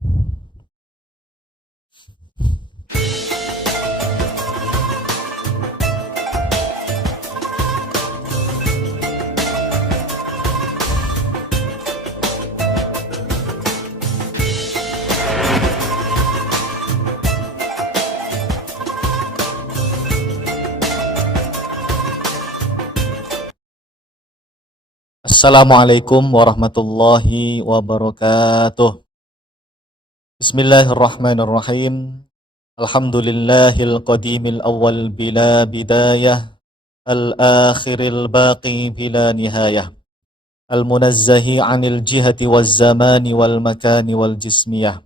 Assalamualaikum warahmatullahi wabarakatuh. Bismillahirrahmanirrahim. Alhamdulillahil qadimil awwal bila bidayah, al-akhiril baqi bila nihayah, al-munazzahi 'anil jihati waz zamani wal makani wal jismiyah.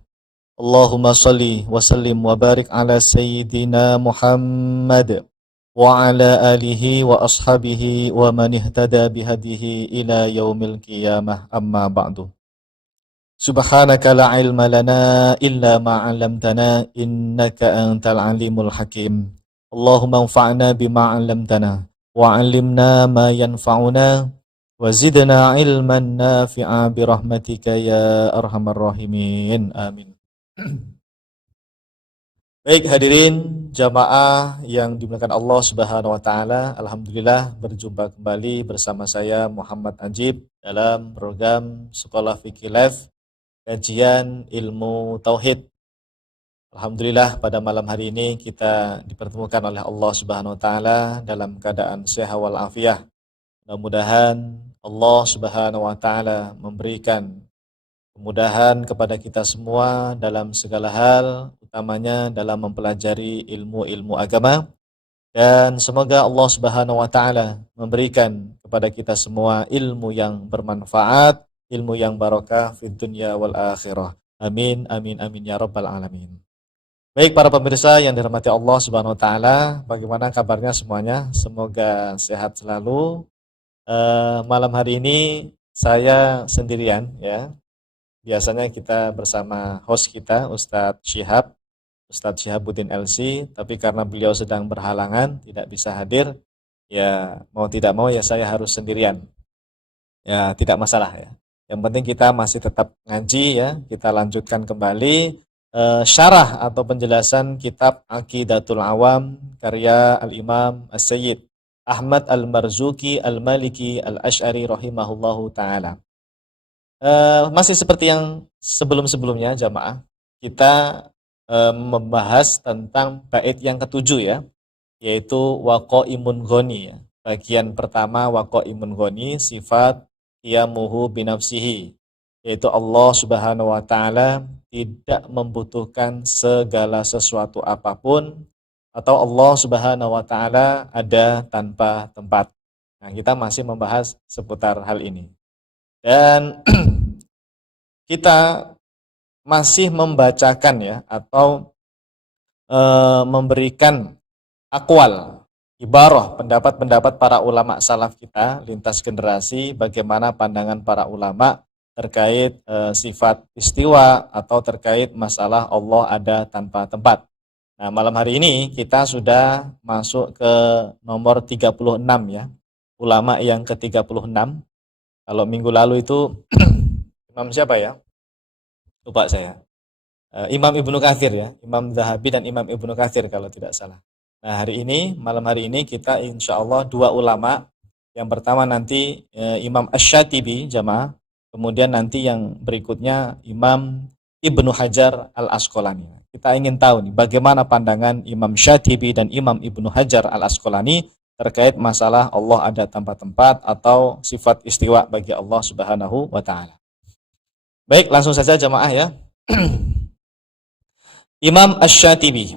Allahumma shalli wa sallim wa barik ala sayyidina Muhammad wa ala alihi wa ashabihi wa man ihtada bihadihi ila yaumil qiyamah, amma ba'du. Subhanaka la ilma lana illa ma 'allamtana innaka antal alimul hakim. Allahumma anfa'na bima 'allamtana wa 'allimna ma yanfa'una wa zidna ilman nafi'a bi rahmatika ya arhamar rahimin. Amin. Baik hadirin jamaah yang dimuliakan Allah Subhanahu wa taala, alhamdulillah berjumpa kembali bersama saya Muhammad Ajib dalam program Sekolah Fikih Live kajian ilmu tauhid. Alhamdulillah pada malam hari ini kita dipertemukan oleh Allah Subhanahu wa taala dalam keadaan sehat wal afiah. Mudah-mudahan Allah Subhanahu wa taala memberikan kemudahan kepada kita semua dalam segala hal, utamanya dalam mempelajari ilmu-ilmu agama, dan semoga Allah Subhanahu wa taala memberikan kepada kita semua ilmu yang bermanfaat, ilmu yang barokah fid dunya wal akhirah. Amin amin amin ya rabbal alamin. Baik para pemirsa yang dirahmati Allah Subhanahu wa taala, bagaimana kabarnya semuanya? Semoga sehat selalu. Malam hari ini saya sendirian ya. Biasanya kita bersama host kita, Ustadz Syihabuddin LC, tapi karena beliau sedang berhalangan, tidak bisa hadir, ya mau tidak mau ya saya harus sendirian. Ya tidak masalah ya. Yang penting kita masih tetap ngaji ya, kita lanjutkan kembali syarah atau penjelasan kitab Aqidatul Awam, karya Al-Imam As-Sayyid Ahmad Al-Marzuki Al-Maliki Al-Asy'ari rahimahullahu ta'ala. Masih seperti yang sebelum-sebelumnya jamaah, kita membahas tentang bait yang ketujuh ya, yaitu waqaimun ghani ya. Bagian pertama waqaimun ghani, sifat qiyamuhu binafsihi, yaitu Allah Subhanahu wa taala tidak membutuhkan segala sesuatu apapun, atau Allah Subhanahu wa taala ada tanpa tempat. Nah, kita masih membahas seputar hal ini. Dan kita masih membacakan ya, atau memberikan akwal, ibarah, pendapat-pendapat para ulama salaf kita lintas generasi, bagaimana pandangan para ulama terkait sifat istiwa atau terkait masalah Allah ada tanpa tempat. Nah, malam hari ini kita sudah masuk ke nomor 36 ya, ulama yang ke-36. Kalau minggu lalu itu Imam siapa ya? Lupa saya. Imam Ibnu Katsir ya, Imam Zahabi dan Imam Ibnu Katsir kalau tidak salah. Nah, malam hari ini kita insya Allah dua ulama. Yang pertama nanti Imam Asy-Syatibi jamaah, kemudian nanti yang berikutnya Imam Ibnu Hajar Al-Asqalani. Kita ingin tahu nih bagaimana pandangan Imam Syatibi dan Imam Ibnu Hajar Al-Asqalani terkait masalah Allah ada tanpa tempat atau sifat istiwa bagi Allah Subhanahu wa taala. Baik, langsung saja jamaah ya. Imam Asy-Syatibi.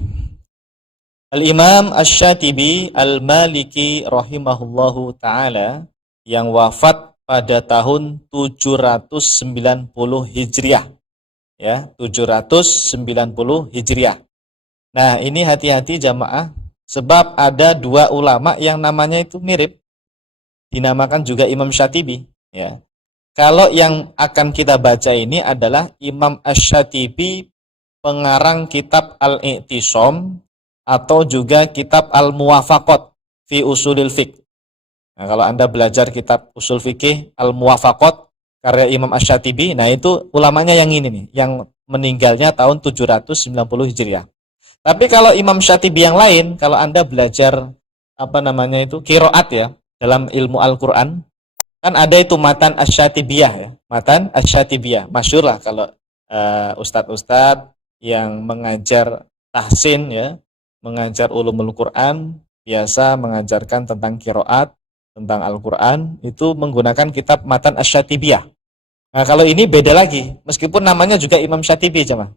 Al-Imam Asy-Syatibi Al-Maliki rahimahullahu taala yang wafat pada tahun 790 Hijriah. Ya, 790 Hijriah. Nah, ini hati-hati jamaah, sebab ada dua ulama yang namanya itu mirip, dinamakan juga Imam Syatibi ya. Kalau yang akan kita baca ini adalah Imam Asy-Syatibi, pengarang kitab Al-I'tisam atau juga kitab Al-Muwafaqat fi Usulil Fiqh. Nah, kalau Anda belajar kitab Usul Fikih Al-Muwafaqat karya Imam Asy-Syatibi, nah itu ulamanya yang ini nih, yang meninggalnya tahun 790 Hijriah. Tapi kalau Imam Syatibi yang lain, kalau Anda belajar qiraat ya, dalam ilmu Al-Qur'an, kan ada itu matan asy-Syatibiyah ya. Matan asy-Syatibiyah, masyhur lah kalau ustadz-ustadz yang mengajar tahsin ya, mengajar ulumul Quran, biasa mengajarkan tentang qiraat, tentang Al-Qur'an, itu menggunakan kitab matan asy-Syatibiyah. Nah, kalau ini beda lagi, meskipun namanya juga Imam Syatibi, jemaah.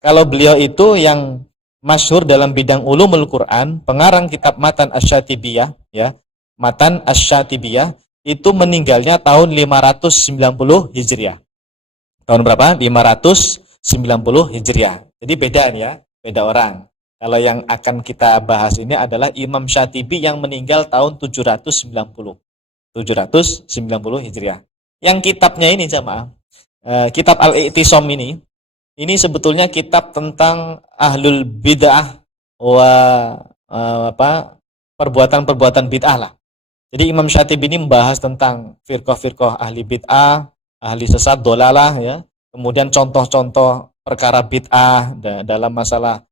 Kalau beliau itu yang masyhur dalam bidang ulumul Quran, pengarang kitab Matan Asy-Syatibiyah, ya. Matan Asy-Syatibiyah itu meninggalnya tahun 590 Hijriah. Tahun berapa? 590 Hijriah. Jadi beda nih ya, beda orang. Kalau yang akan kita bahas ini adalah Imam Syatibi yang meninggal tahun 790 Hijriah. Yang kitabnya ini jemaah, kitab Al-I'tisam ini sebetulnya kitab tentang ahlul bid'ah perbuatan-perbuatan bid'ah lah. Jadi Imam Syatibi ini membahas tentang firqah-firqah ahli bid'ah, ahli sesat, dolalah ya. Kemudian contoh-contoh perkara bid'ah dalam masalah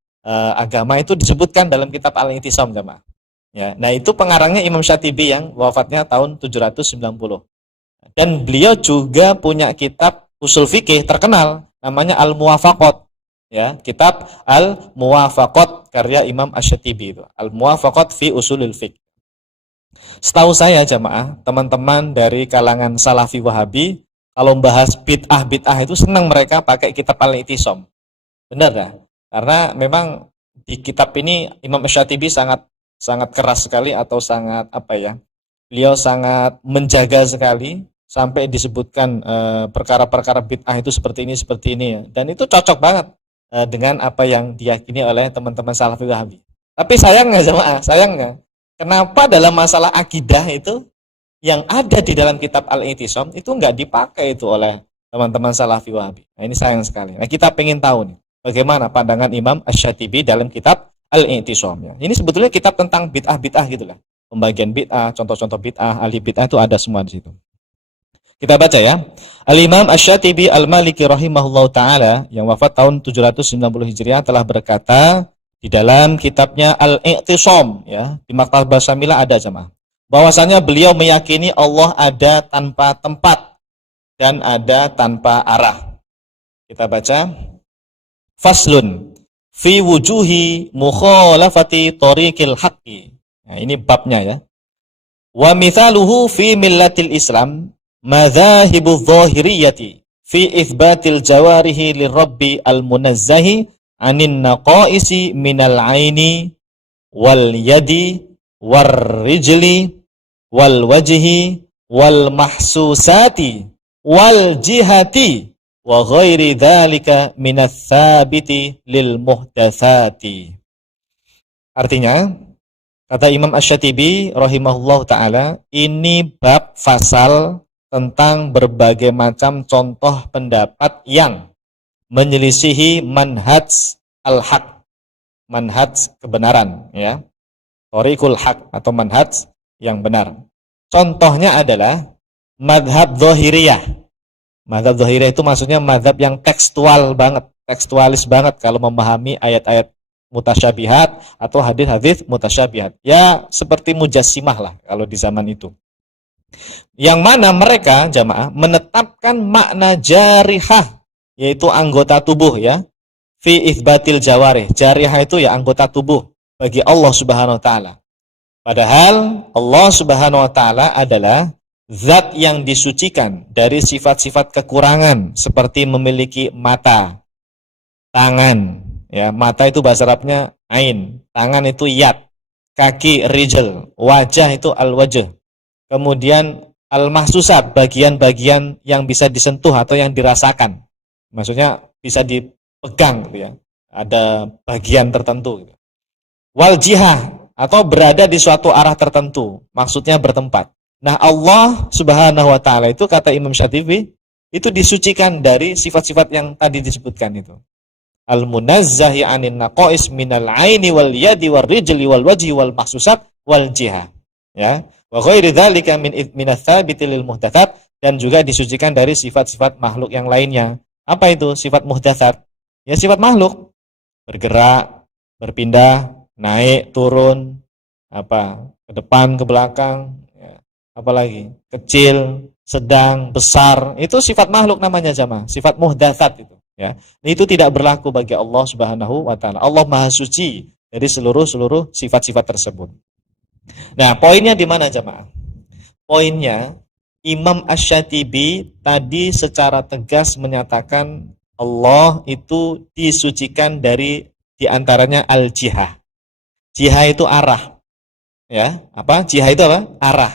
agama itu disebutkan dalam kitab Al-I'tisam jemaah. Ya, nah itu pengarangnya Imam Syatibi yang wafatnya tahun 790. Dan beliau juga punya kitab usul fikih terkenal namanya Al-Muwafaqat ya, kitab Al-Muwafaqat karya Imam Asy-Syatibi itu. Al-Muwafaqat fi Usulil Fiqh. Setahu saya jemaah, teman-teman dari kalangan Salafi Wahabi kalau membahas bid'ah itu senang mereka pakai kitab Al-I'tisam. Benar ya? Karena memang di kitab ini Imam Asy-Syatibi sangat keras sekali atau sangat beliau sangat menjaga sekali sampai disebutkan perkara-perkara bid'ah itu seperti ini ya. Dan itu cocok banget dengan apa yang diyakini oleh teman-teman Salafi Wahabi. Tapi sayangnya kenapa dalam masalah akidah itu yang ada di dalam kitab Al-I'tisam itu enggak dipakai itu oleh teman-teman Salafi Wahabi. Nah, ini sayang sekali. Nah, kita pengen tahu nih bagaimana pandangan Imam Asy-Syatibi dalam kitab Al-I'tisam ya. Ini sebetulnya kitab tentang bid'ah gitulah. Pembagian bid'ah, contoh-contoh bid'ah, ahli bid'ah itu ada semua di situ. Kita baca ya. Al-Imam Asy-Syatibi Al-Maliki rahimahullahu taala yang wafat tahun 790 Hijriah telah berkata di dalam kitabnya Al-I'tisam ya, di Maktabah Syamilah ada jemaah. Bahwasanya beliau meyakini Allah ada tanpa tempat dan ada tanpa arah. Kita baca. Faslun fi wujuhi mukhalafati tariqil haqqi. Nah, ini babnya ya. Wa mithaluhu fi millatil Islam madzahibu dhahiriyyati fi itsbatil jawarihi lirabbi al-munazzahi anin naqaisi minal aini wal yadi war rijli wal wajhi wal mahsusati wal jihati wa ghairi dzalika minats tsabiti lil muhdatsati. Artinya kata Imam Asy-Syatibi rahimahullahu taala, ini bab fasal tentang berbagai macam contoh pendapat yang menyelisihi manhaj al-haq, manhaj kebenaran ya, thariqul haq atau manhaj yang benar. Contohnya adalah madhab zahiriyah. Madhab zahiriyah itu maksudnya madhab yang tekstual banget, tekstualis banget kalau memahami ayat-ayat mutasyabihat atau hadis-hadis mutasyabihat. Ya seperti mujassimah lah kalau di zaman itu. Yang mana mereka jamaah menetapkan makna jarihah, yaitu anggota tubuh ya, fi itsbatil jawarih. Jarihah itu ya anggota tubuh bagi Allah Subhanahu wa taala. Padahal Allah Subhanahu wa taala adalah zat yang disucikan dari sifat-sifat kekurangan seperti memiliki mata, tangan, ya, mata itu bahasa Arabnya ain, tangan itu yad, kaki rijl, wajah itu al-wajh. Kemudian al-mahsusat, bagian-bagian yang bisa disentuh atau yang dirasakan. Maksudnya bisa dipegang gitu ya. Ada bagian tertentu gitu. Wal jihah, atau berada di suatu arah tertentu, maksudnya bertempat. Nah, Allah Subhanahu wa taala itu kata Imam Syatibi itu disucikan dari sifat-sifat yang tadi disebutkan itu. Al-munazzahi 'anin naqais minal 'aini wal yadi war rijli wal wajhi wal mahsusat wal jihah. Ya. Wa ghairi dzalika min ats-tsabiti lil muhdatsat, dan juga disucikan dari sifat-sifat makhluk yang lainnya. Apa itu sifat muhdatsat? Ya sifat makhluk, bergerak, berpindah, naik, turun, apa, ke depan, ke belakang, ya, apalagi kecil, sedang, besar, itu sifat makhluk namanya jamaah, sifat muhdatsat itu, ya. Itu tidak berlaku bagi Allah Subhanahu wa taala. Allah Maha Suci dari seluruh sifat-sifat tersebut. Nah, poinnya di mana jamaah? Poinnya Imam Asy-Syatibi tadi secara tegas menyatakan Allah itu disucikan dari diantaranya al-jihah. Jihah itu arah, ya. Apa? Jihah itu apa? Arah.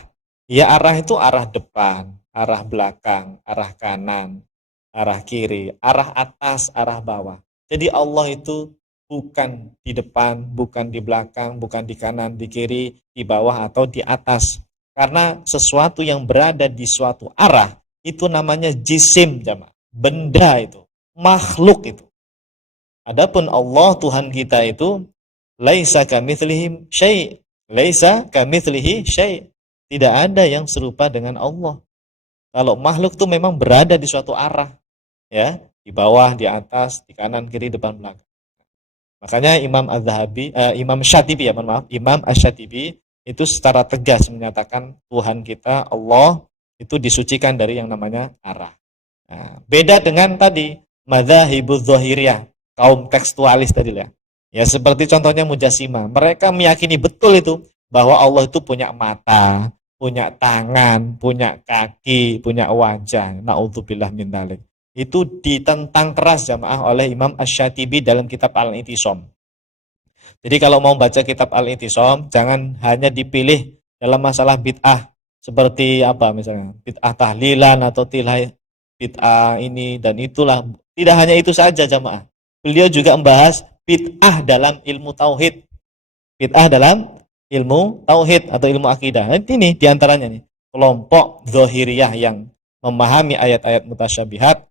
Ya, arah itu arah depan, arah belakang, arah kanan, arah kiri, arah atas, arah bawah. Jadi Allah itu bukan di depan, bukan di belakang, bukan di kanan, di kiri, di bawah atau di atas. Karena sesuatu yang berada di suatu arah itu namanya jisim, jamaah. Benda itu, makhluk itu. Adapun Allah Tuhan kita itu laisa kamitslihi syai'. Laisa kamitslihi syai'. Tidak ada yang serupa dengan Allah. Kalau makhluk itu memang berada di suatu arah, ya, di bawah, di atas, di kanan, kiri, depan, belakang. Makanya Imam Syatibi, ya, maaf, Imam Asy-Syatibi itu secara tegas menyatakan Tuhan kita Allah itu disucikan dari yang namanya arah. Nah, beda dengan tadi madzhabuz zahiriyah, kaum tekstualis tadi ya. Ya seperti contohnya Mujassimah, mereka meyakini betul itu bahwa Allah itu punya mata, punya tangan, punya kaki, punya wajah. Nauzubillah min dzalik. Itu ditentang keras jamaah oleh Imam Asy-Syatibi dalam kitab Al-I'tisam. Jadi kalau mau baca kitab Al-I'tisam, jangan hanya dipilih dalam masalah bid'ah seperti apa misalnya, bid'ah tahlilan atau bid'ah ini dan itulah. Tidak hanya itu saja jamaah. Beliau juga membahas bid'ah dalam ilmu tauhid. Bid'ah dalam ilmu tauhid atau ilmu akidah. Nah, ini diantaranya nih, kelompok zahiriyah yang memahami ayat-ayat mutasyabihat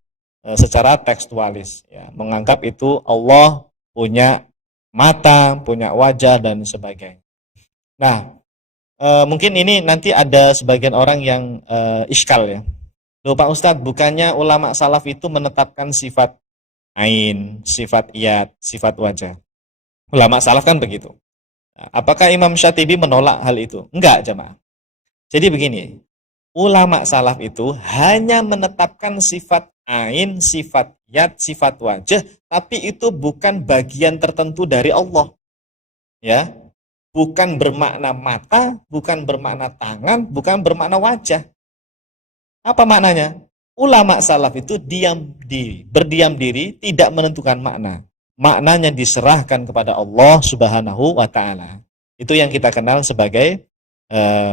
secara tekstualis, ya, menganggap itu Allah punya mata, punya wajah dan sebagainya. Nah, mungkin ini nanti ada sebagian orang yang iskal ya. Loh Pak Ustadz, bukannya ulama salaf itu menetapkan sifat ain, sifat iyat, sifat wajah. Ulama salaf kan begitu. Nah, apakah Imam Syatibi menolak hal itu? Enggak, jemaah. Jadi begini, ulama salaf itu hanya menetapkan sifat ain, sifat yad, sifat wajah, tapi itu bukan bagian tertentu dari Allah. Ya, bukan bermakna mata, bukan bermakna tangan, bukan bermakna wajah. Apa maknanya? Ulama salaf itu berdiam diri, tidak menentukan makna. Maknanya diserahkan kepada Allah Subhanahu wa taala. Itu yang kita kenal sebagai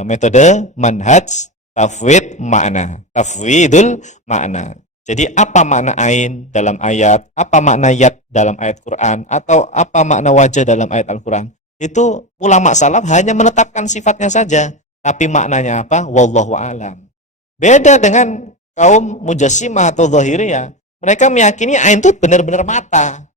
metode manhaj tafwid makna, tafwidul makna. Jadi apa makna ain dalam ayat, apa makna yad dalam ayat Quran, atau apa makna wajah dalam ayat Al-Quran. Itu ulama salaf hanya menetapkan sifatnya saja, tapi maknanya apa? Wallahu a'lam. Beda dengan kaum Mujassimah atau Zahiriyah. Mereka meyakini ain itu benar-benar mata.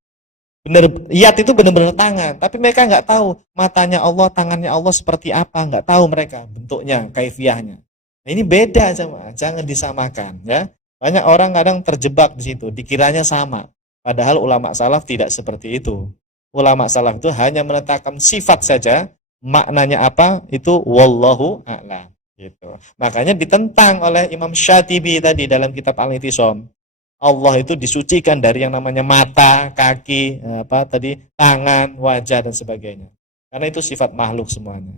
Benar, yad itu benar-benar tangan, tapi mereka nggak tahu matanya Allah, tangannya Allah seperti apa, nggak tahu mereka bentuknya, kaifiahnya. Nah, ini beda sama, jangan disamakan ya. Banyak orang kadang terjebak di situ, dikiranya sama. Padahal ulama salaf tidak seperti itu. Ulama salaf itu hanya menetapkan sifat saja, maknanya apa itu wallahu a'lam. Gitu. Makanya ditentang oleh Imam Syatibi tadi dalam kitab Al-I'tisam. Allah itu disucikan dari yang namanya mata, kaki, apa tadi, tangan, wajah dan sebagainya. Karena itu sifat makhluk semuanya.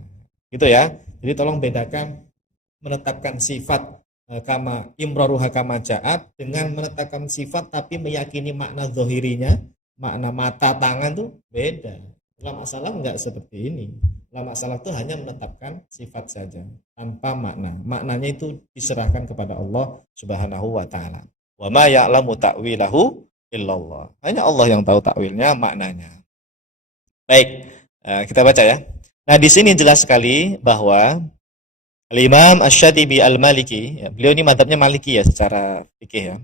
Gitu ya. Jadi tolong bedakan menetapkan sifat kama imroruha kama ja'at dengan menetapkan sifat tapi meyakini makna zahirinya, makna mata, tangan tuh beda. Ulama salaf enggak seperti ini. Ulama salaf itu hanya menetapkan sifat saja tanpa makna. Maknanya itu diserahkan kepada Allah Subhanahu wa taala. Wa ma ya'lamu ta'wilahu illallah. Hanya Allah yang tahu takwilnya, maknanya. Baik, kita baca ya. Nah, di sini jelas sekali bahwa Al-Imam Asy-Syatibi Al-Maliki, ya, beliau ini mazhabnya Maliki ya secara fikih ya.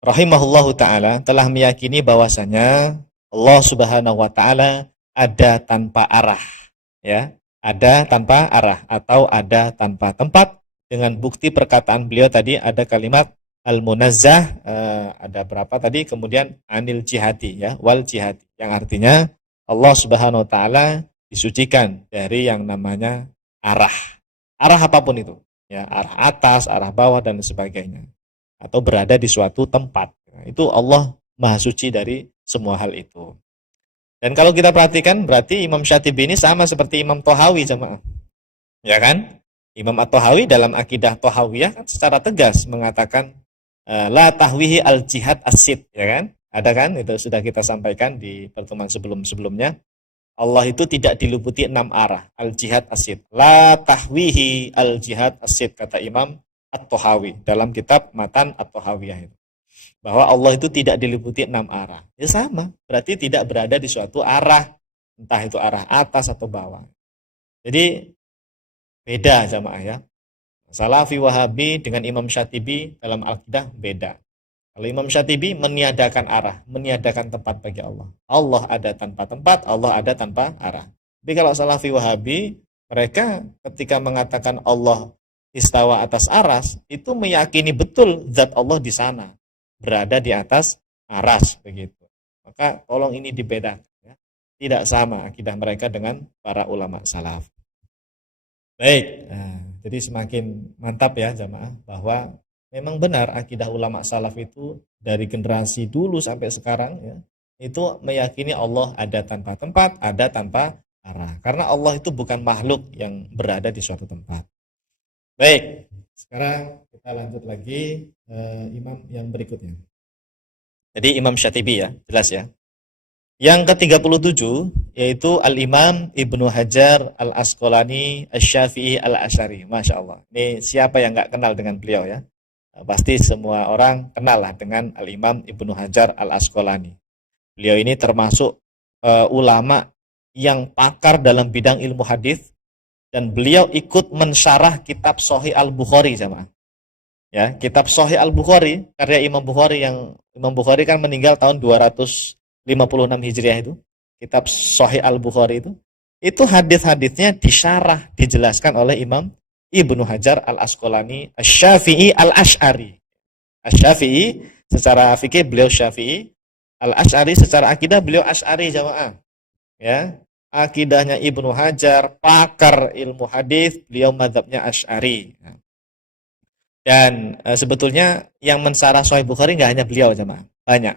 Rahimahullahu taala telah meyakini bahwasanya Allah Subhanahu wa taala ada tanpa arah, ya. Ada tanpa arah atau ada tanpa tempat dengan bukti perkataan beliau tadi ada kalimat al-munazzah, ada berapa tadi, kemudian anil jihati ya, wal jihati, yang artinya Allah Subhanahu wa taala disucikan dari yang namanya arah. Arah apapun itu, ya, arah atas, arah bawah dan sebagainya. Atau berada di suatu tempat. Nah, itu Allah Maha suci dari semua hal itu. Dan kalau kita perhatikan berarti Imam Syatibi ini sama seperti Imam Tohawi, jamaah. Ya kan? Imam At-Tohawi dalam akidah Tohawiyah kan secara tegas mengatakan la tahwihi al-jihad as-sid, ya kan? Ada kan? Itu sudah kita sampaikan di pertemuan sebelum-sebelumnya. Allah itu tidak diliputi 6 arah. Al-jihad as-sid. La tahwihi al-jihad as-sid, kata Imam At-Tohawi dalam kitab Matan At-Tohawiyah itu. Bahwa Allah itu tidak diliputi 6 arah. Ya sama, berarti tidak berada di suatu arah. Entah itu arah atas atau bawah. Jadi beda jamaah ya. Salafi Wahabi dengan Imam Syatibi dalam akidah beda. Kalau Imam Syatibi meniadakan arah, meniadakan tempat bagi Allah. Allah ada tanpa tempat, Allah ada tanpa arah. Tapi kalau Salafi Wahabi, mereka ketika mengatakan Allah istawa atas aras, itu meyakini betul zat Allah di sana, berada di atas aras begitu. Maka tolong ini dibedakan ya. Tidak sama akidah mereka dengan para ulama salaf. Baik, jadi semakin mantap ya jamaah bahwa memang benar akidah ulama salaf itu dari generasi dulu sampai sekarang ya, itu meyakini Allah ada tanpa tempat, ada tanpa arah. Karena Allah itu bukan makhluk yang berada di suatu tempat. Baik, sekarang kita lanjut lagi imam yang berikutnya. Jadi Imam Syatibi ya, jelas ya. Yang ke-37 yaitu Al-Imam Ibnu Hajar Al-Asqalani Asy-Syafi'i Al-Asy'ari. Masya Allah. Ini siapa yang nggak kenal dengan beliau ya? Pasti semua orang kenal lah dengan Al-Imam Ibnu Hajar Al-Asqalani. Beliau ini termasuk ulama yang pakar dalam bidang ilmu hadis dan beliau ikut mensyarah kitab Sahih Al-Bukhari jamaah. Ya, kitab Sahih Al-Bukhari karya Imam Bukhari, yang Imam Bukhari kan meninggal tahun 256 Hijriah itu. Kitab Sahih Al-Bukhari itu hadis-hadisnya disyarah, dijelaskan oleh Imam Ibnu Hajar Al-Asqalani Asy-Syafi'i Al-Asy'ari. Asy-Syafi'i secara fikih beliau Syafi'i, Al-Asy'ari secara akidah beliau Asy'ari jamaah. Ya, akidahnya Ibnu Hajar, pakar ilmu hadis, beliau mazhabnya Asy'ari. Dan sebetulnya yang mensyarah Sahih Bukhari nggak hanya beliau jamaah, banyak.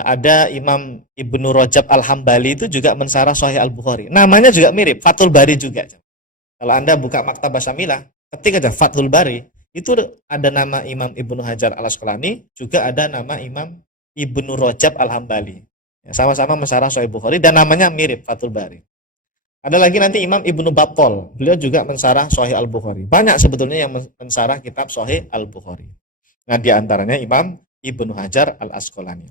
Ada Imam Ibnu Rajab Al-Hambali itu juga mensyarah Sahih Al-Bukhari. Namanya juga mirip, Fathul Bari juga. Kalau Anda buka Maktabah Syamilah, ketik aja Fathul Bari, itu ada nama Imam Ibnu Hajar Al-Asqalani, juga ada nama Imam Ibnu Rajab Al-Hambali. Ya, sama-sama mensyarah Sahih Bukhari dan namanya mirip, Fathul Bari. Ada lagi nanti Imam Ibnu Battal, beliau juga mensyarah Sahih Al-Bukhari. Banyak sebetulnya yang mensyarah kitab Sahih Al-Bukhari. Nah, di antaranya Imam Ibnu Hajar Al-Asqalani.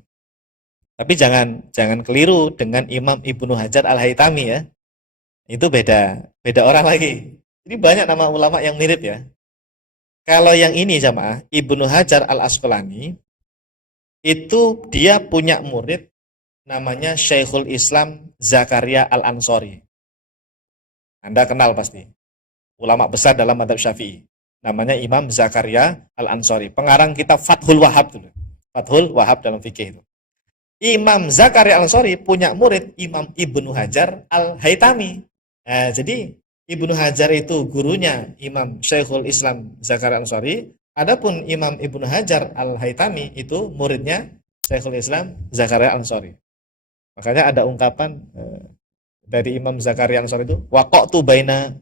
Tapi jangan keliru dengan Imam Ibnu Hajar Al-Haytami ya. Itu beda orang lagi. Ini banyak nama ulama yang mirip ya. Kalau yang ini jamaah, Ibnu Hajar Al-Asqalani, itu dia punya murid namanya Syekhul Islam Zakaria Al-Ansori. Anda kenal pasti. Ulama besar dalam mazhab Syafi'i. Namanya Imam Zakaria Al-Ansori. Pengarang kitab Fathul Wahhab dulu. Fathul Wahhab dalam fikih itu. Imam Zakaria Al-Ansori punya murid Imam Ibnu Hajar Al-Haytami. Nah, jadi Ibnu Hajar itu gurunya Imam Syekhul Islam Zakaria Al-Ansori. Adapun Imam Ibnu Hajar Al-Haytami itu muridnya Syekhul Islam Zakaria Al-Ansori. Makanya ada ungkapan dari Imam Zakaria Al-Ansori itu, waqa'tu baina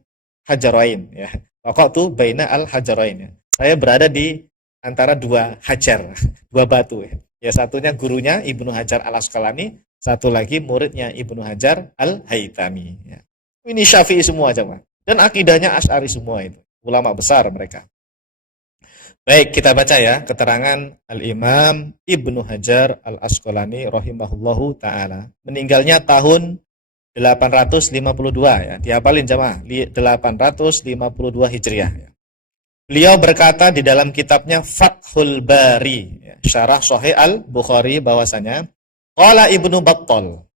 hajarain ya. Waqa'tu baina al-hajarain ya. Saya berada di antara dua hajar, dua batu ya. Ya, satunya gurunya Ibnu Hajar Al-Asqalani, satu lagi muridnya Ibnu Hajar Al-Haytami ya. Ini Syafi'i semua jemaah. Dan akidahnya Asy'ari semua itu. Ulama besar mereka. Baik, kita baca ya keterangan Al-Imam Ibnu Hajar Al-Asqalani rahimahullahu taala. Meninggalnya tahun 852 ya. Dihafalin jemaah, 852 Hijriah ya. Beliau berkata di dalam kitabnya Fathul Bari, ya, syarah Sahih Al-Bukhari, bahwasanya qala Ibnu Battal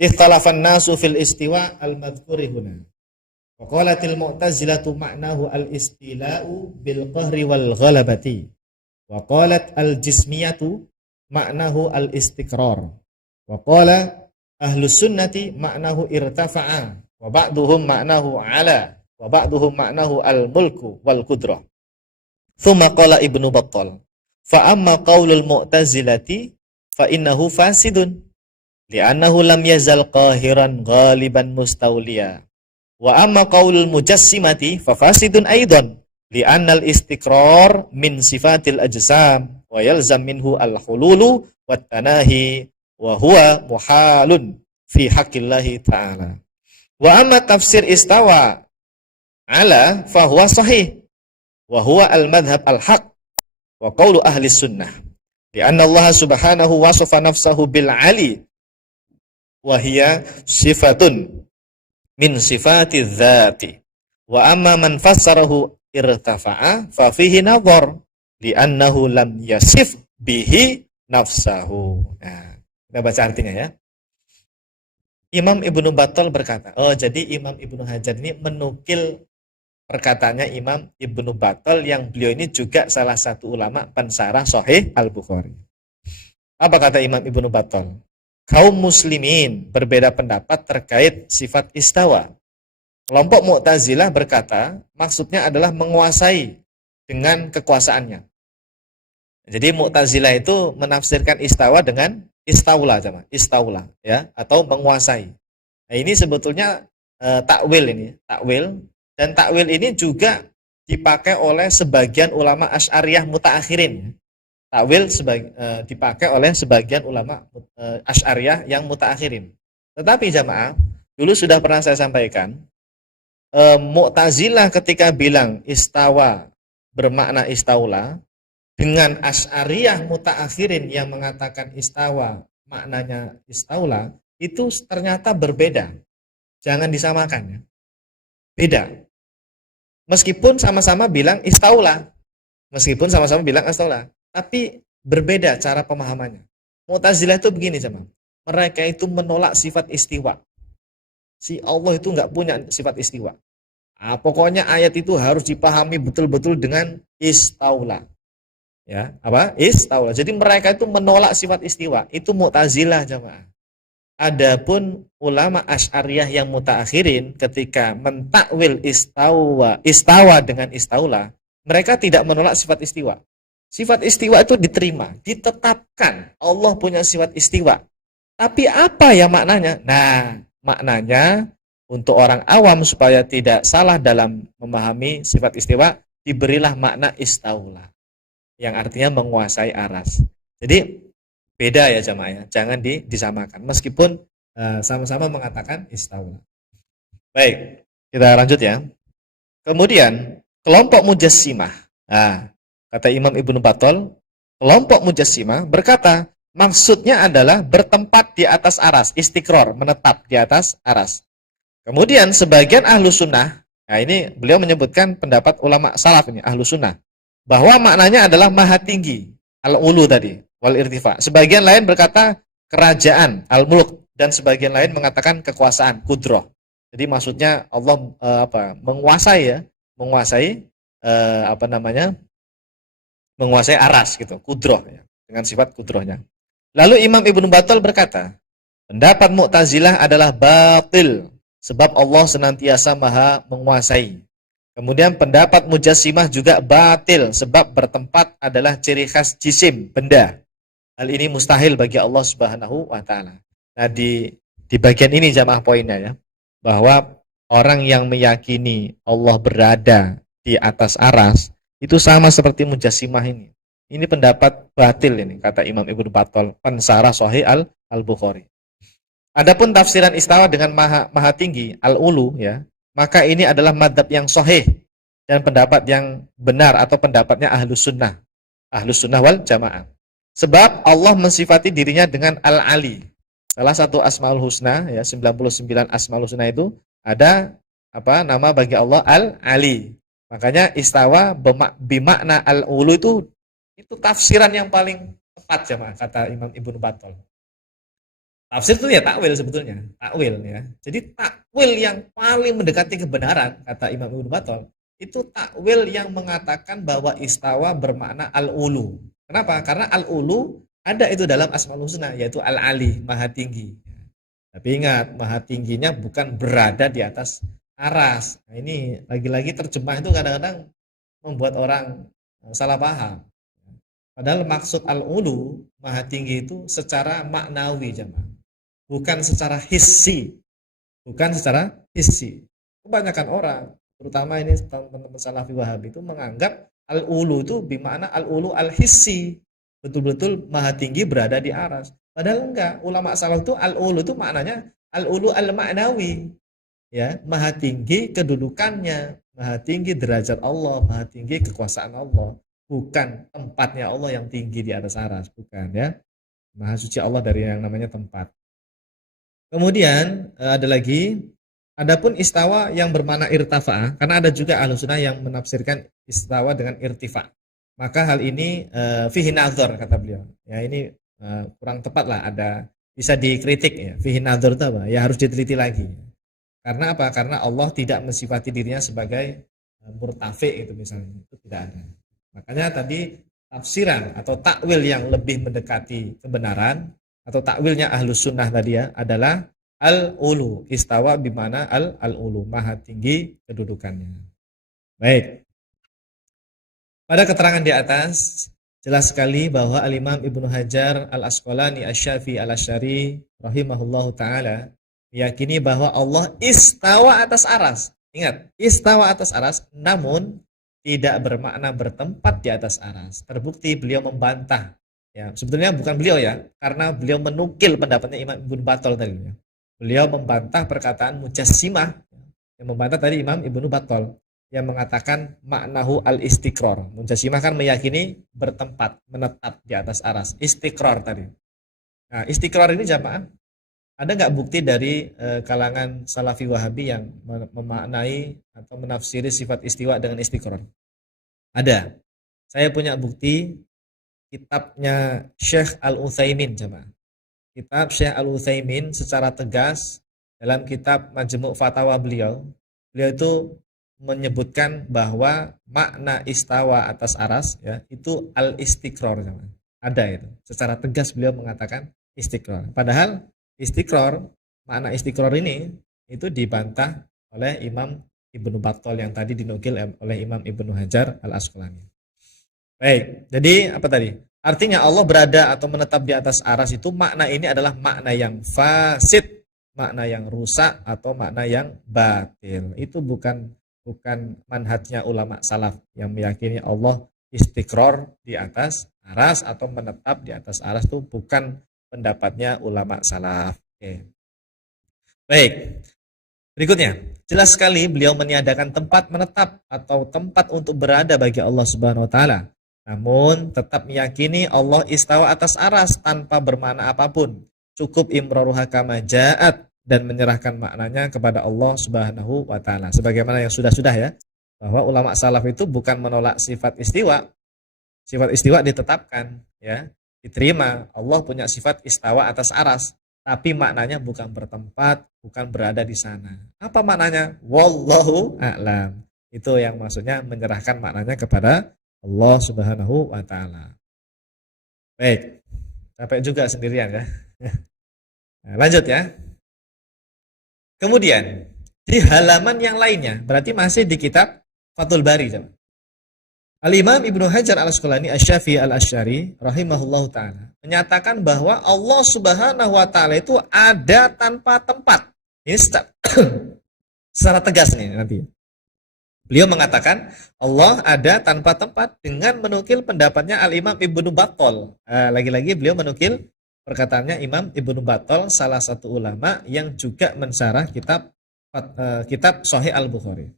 ikhtalafan nasu fil istiwa al-madhkuri huna. Wa qalatil mu'tazilatu ma'nahu al-istila'u bil qahri wal ghalabati. Wa qalat al-jismiyatu ma'nahu al-istiqrar. Wa qala ahlus sunnati ma'nahu irtafa'a. Wa ba'duhum ma'nahu ala. Wa ba'duhum ma'nahu al-mulku wal qudrah. Thumma qala Ibnu Battal. Fa amma qaulul mu'tazilati fa innahu fasidun. Li'annahu lam yazal qahiran ghaliban mustawliya. Wa amma qaulul mujassimati fa fasidun aidan. Li'annal istiqrar min sifatil ajsam wa yalzam minhu al-hululu wat tanahi wa huwa muhalun fi haqqillahi ta'ala. Wa amma tafsir istawa ala fa huwa sahih wa huwa al-madhhab al-haq wa qawlu ahli sunnah. Li'anna Allah subhanahu wasafa nafsahu bil ali wa hiya sifatun min sifati dzati. Wa amma man fassarahu irtafa'a fa fihi nadhar li'annahu lam yasif bihi nafsahu. Nah, kita baca artinya ya. Imam Ibnu Battal berkata, jadi Imam Ibnu Hajar ini menukil perkataannya Imam Ibnu Battal yang beliau ini juga salah satu ulama pensarah Sahih Al-Bukhari. Apa kata Imam Ibnu Battal? Kaum muslimin berbeda pendapat terkait sifat istawa. Kelompok Mu'tazilah berkata, maksudnya adalah menguasai dengan kekuasaannya. Jadi Mu'tazilah itu menafsirkan istawa dengan istaula, istaula ya, atau menguasai. Nah, ini sebetulnya takwil dan takwil ini juga dipakai oleh sebagian ulama Asy'ariyah mutaakhirin. Takwil dipakai oleh sebagian ulama Asy'ariyah yang mutaakhirin. Tetapi jamaah, dulu sudah pernah saya sampaikan, Mu'tazilah ketika bilang istawa bermakna istaula, dengan Asy'ariyah mutaakhirin yang mengatakan istawa maknanya istaula, itu ternyata berbeda. Jangan disamakan ya. Beda. Meskipun sama-sama bilang istaula, tapi berbeda cara pemahamannya. Mu'tazilah itu begini sama. Mereka itu menolak sifat istiwa. Si Allah itu nggak punya sifat istiwa. Pokoknya ayat itu harus dipahami betul-betul dengan istaula. Ya, apa? Istaula. Jadi mereka itu menolak sifat istiwa. Itu Mu'tazilah jamaah. Adapun ulama Asy'ariyah yang mutaakhirin ketika mentakwil istawa dengan istaula, mereka tidak menolak sifat istiwa. Sifat istiwa itu diterima, ditetapkan. Allah punya sifat istiwa. Tapi apa ya maknanya? Nah, maknanya untuk orang awam supaya tidak salah dalam memahami sifat istiwa, diberilah makna istaula yang artinya menguasai aras. Jadi beda ya jamaah ya, jangan disamakan meskipun sama-sama mengatakan istaula. Baik, kita lanjut ya. Kemudian kelompok mujassimah. Nah, kata Imam Ibnu Battal, kelompok mujassimah berkata maksudnya adalah bertempat di atas aras, istiqrar, menetap di atas aras. Kemudian sebagian ahlu sunnah, nah ini beliau menyebutkan pendapat ulama salaf ini, ahlu sunnah, bahwa maknanya adalah maha tinggi, al-ulu tadi, wal irtifa. Sebagian lain berkata kerajaan, al-mulk, dan sebagian lain mengatakan kekuasaan, kudrah. Jadi maksudnya Allah menguasai menguasai aras gitu, kudrah ya, dengan sifat kudrahnya. Lalu Imam Ibnu Battal berkata, pendapat Mu'tazilah adalah batil sebab Allah senantiasa maha menguasai. Kemudian pendapat Mujassimah juga batil sebab bertempat adalah ciri khas jisim, benda. Hal ini mustahil bagi Allah Subhanahu wa taala. Nah, di bagian ini jamaah poinnya ya, bahwa orang yang meyakini Allah berada di atas aras itu sama seperti Mujassimah ini. Ini pendapat batil ini kata Imam Ibnu Battal, pensarah Sahih Al-Bukhari. Adapun tafsiran istawa dengan maha tinggi, al-ulu ya, maka ini adalah madzhab yang sahih dan pendapat yang benar atau pendapatnya ahlus sunnah wal jamaah. Sebab Allah mensifati dirinya dengan al-ali. Salah satu asmaul husna ya, 99 asmaul husna itu ada nama bagi Allah al-ali. Makanya istawa bimakna al-ulu itu tafsiran yang paling tepat jamaah kata Imam Ibnu Battal. Tafsir itu ya takwil sebetulnya, takwil ya. Jadi takwil yang paling mendekati kebenaran kata Imam Ibnu Battal itu takwil yang mengatakan bahwa istawa bermakna al-ulu. Kenapa? Karena al-ulu ada itu dalam Asmaul Husna, yaitu al-ali, maha tinggi. Tapi ingat, maha tingginya bukan berada di atas aras. Nah, ini lagi-lagi terjemah itu kadang-kadang membuat orang salah paham. Padahal maksud al-ulu, maha tinggi itu secara maknawi, jemaah. Bukan secara hissi. Bukan secara hissi. Kebanyakan orang, terutama ini teman-teman Salafi Wahabi itu menganggap al-ulu itu bermakna al-ulu al-hissi. Betul-betul maha tinggi berada di aras. Padahal enggak. Ulama salaf itu al-ulu itu maknanya al-ulu al-ma'nawi. Ya, maha tinggi kedudukannya, maha tinggi derajat Allah, maha tinggi kekuasaan Allah. Bukan tempatnya Allah yang tinggi di atas aras, bukan ya. Maha suci Allah dari yang namanya tempat. Kemudian ada lagi, adapun istawa yang bermakna irtafa, karena ada juga ahlu sunnah yang menafsirkan istawa dengan irtifa. Maka hal ini fihi nazar kata beliau. Ya ini kurang tepat lah, ada bisa dikritik ya. Fihi nazar itu apa? Ya harus diteliti lagi. Karena apa? Karena Allah tidak mensifati dirinya sebagai murtafi itu misalnya, itu tidak ada. Makanya tadi tafsiran atau takwil yang lebih mendekati kebenaran atau takwilnya ahlus sunnah tadi ya adalah al-ulu, istawa bimana al-ulu, maha tinggi kedudukannya. Baik. Pada keterangan di atas jelas sekali bahwa Al-Imam Ibnu Hajar Al-Asqalani Asy-Syafi'i Al-Asy'ari rahimahullahu taala meyakini bahwa Allah istawa atas aras. Ingat, istawa atas aras, namun tidak bermakna bertempat di atas aras. Terbukti beliau membantah. Ya, sebetulnya bukan beliau ya, karena beliau menukil pendapatnya Imam Ibnu Battal tadi. Ya. Beliau membantah perkataan Mujassimah, yang membantah tadi Imam Ibnu Battal yang mengatakan maknahu al-istiqrar. Mujassimah kan meyakini bertempat, menetap di atas aras. Istiqrar tadi. Nah, istiqrar ini jamaah, ada nggak bukti dari kalangan Salafi Wahabi yang memaknai atau menafsiri sifat istiwa dengan istiqrar? Ada. Saya punya bukti kitabnya Syekh Al-Utsaimin, jemaah. Kitab Syekh Al-Utsaimin secara tegas dalam kitab Majmu' Fatawa beliau itu menyebutkan bahwa makna istawa atas aras ya itu al-istiqrar, jemaah. Ada itu. Secara tegas beliau mengatakan istiqrar. Padahal istiqrar, makna istiqrar ini itu dibantah oleh Imam Ibnu Battal yang tadi dinukil oleh Imam Ibnu Hajar Al-Asqalani. Baik, jadi apa tadi? Artinya Allah berada atau menetap di atas aras itu makna ini adalah makna yang fasid, makna yang rusak atau makna yang batil. Itu bukan manhajnya ulama salaf yang meyakini Allah istiqrar di atas aras atau menetap di atas aras, itu bukan pendapatnya ulama salaf. Oke. Baik. Berikutnya, jelas sekali beliau meniadakan tempat menetap atau tempat untuk berada bagi Allah Subhanahu wa taala. Namun tetap meyakini Allah istawa atas aras tanpa bermakna apapun. Cukup imraruha kama ja'at dan menyerahkan maknanya kepada Allah Subhanahu wa taala. Sebagaimana yang sudah-sudah ya, bahwa ulama salaf itu bukan menolak sifat istiwa. Sifat istiwa ditetapkan ya. Diterima, Allah punya sifat istawa atas aras, tapi maknanya bukan bertempat, bukan berada di sana. Apa maknanya? Wallahu a'lam. Itu yang maksudnya menyerahkan maknanya kepada Allah Subhanahu wa taala. Baik. Capek juga sendirian ya. Nah, lanjut ya. Kemudian di halaman yang lainnya, berarti masih di kitab Fathul Bari. Al-Imam Ibnu Hajar Al-Asqalani Asy-Syafi'i Al-Asy'ari rahimahullahu taala menyatakan bahwa Allah Subhanahu wa taala itu ada tanpa tempat. Ini secara tegas nih nanti. Beliau mengatakan Allah ada tanpa tempat dengan menukil pendapatnya Al-Imam Ibnu Battal. Lagi-lagi beliau menukil perkataannya Imam Ibnu Battal, salah satu ulama yang juga mensyarah kitab Sahih Al-Bukhari.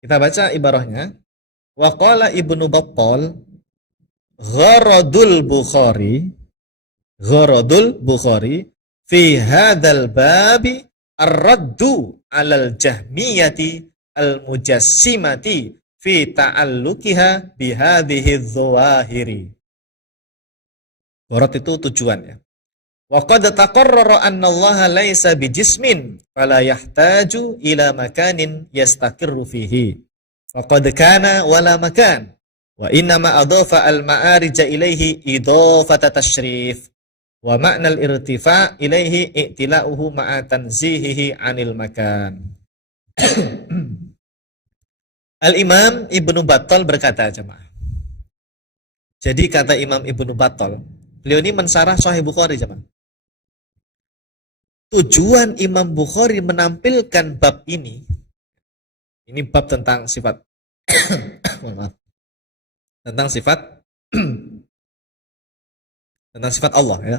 Kita baca ibarahnya. Wa qala Ibnu Battal gharadul Bukhari fi hadzal babi ar-raddu 'alal jahmiyati al-mujassimati fi ta'alluqiha bi hadhihi adh-dhawahiri. Gharad itu tujuannya. Wa qad taqarrara anna Allah laisa bijismin fala yahtaju ila makanin yastaqirru fihi. faqad kana wala makan. Wa innama adhafa al-ma'arija ilaihi idhafata tasyrif. Wa ma'nal irtifa ilaihi i'tila'uhu ma'a tanzihihi 'anil makan. Al-Imam Ibnu Battal berkata, jemaah. Jadi kata Imam Ibnu Battal, beliau ini mensarah Sahih Bukhari, jemaah. Tujuan Imam Bukhari menampilkan bab ini bab tentang sifat maaf, tentang sifat tentang sifat Allah, ya.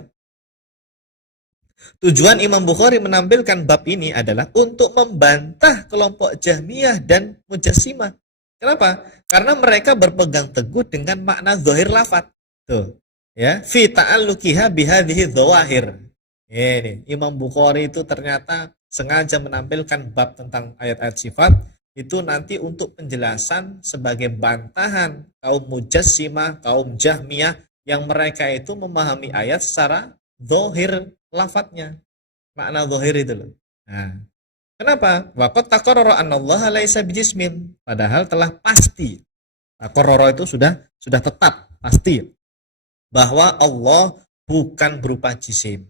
Tujuan Imam Bukhari menampilkan bab ini adalah untuk membantah kelompok Jahmiyah dan Mujassimah. Kenapa? Karena mereka berpegang teguh dengan makna zahir lafaz. Tuh, ya, fi ta'alluqiha bihadhihi dzawahir. Ini Imam Bukhari itu ternyata sengaja menampilkan bab tentang ayat-ayat sifat itu nanti untuk penjelasan sebagai bantahan kaum Mujassimah, kaum Jahmiyah yang mereka itu memahami ayat secara zahir lafadznya, makna zahir itu loh. Nah, kenapa? Waqad taqarrara annallaha laisa bijismin. Padahal telah pasti. Taqarrara itu sudah tetap pasti bahwa Allah bukan berupa jisim.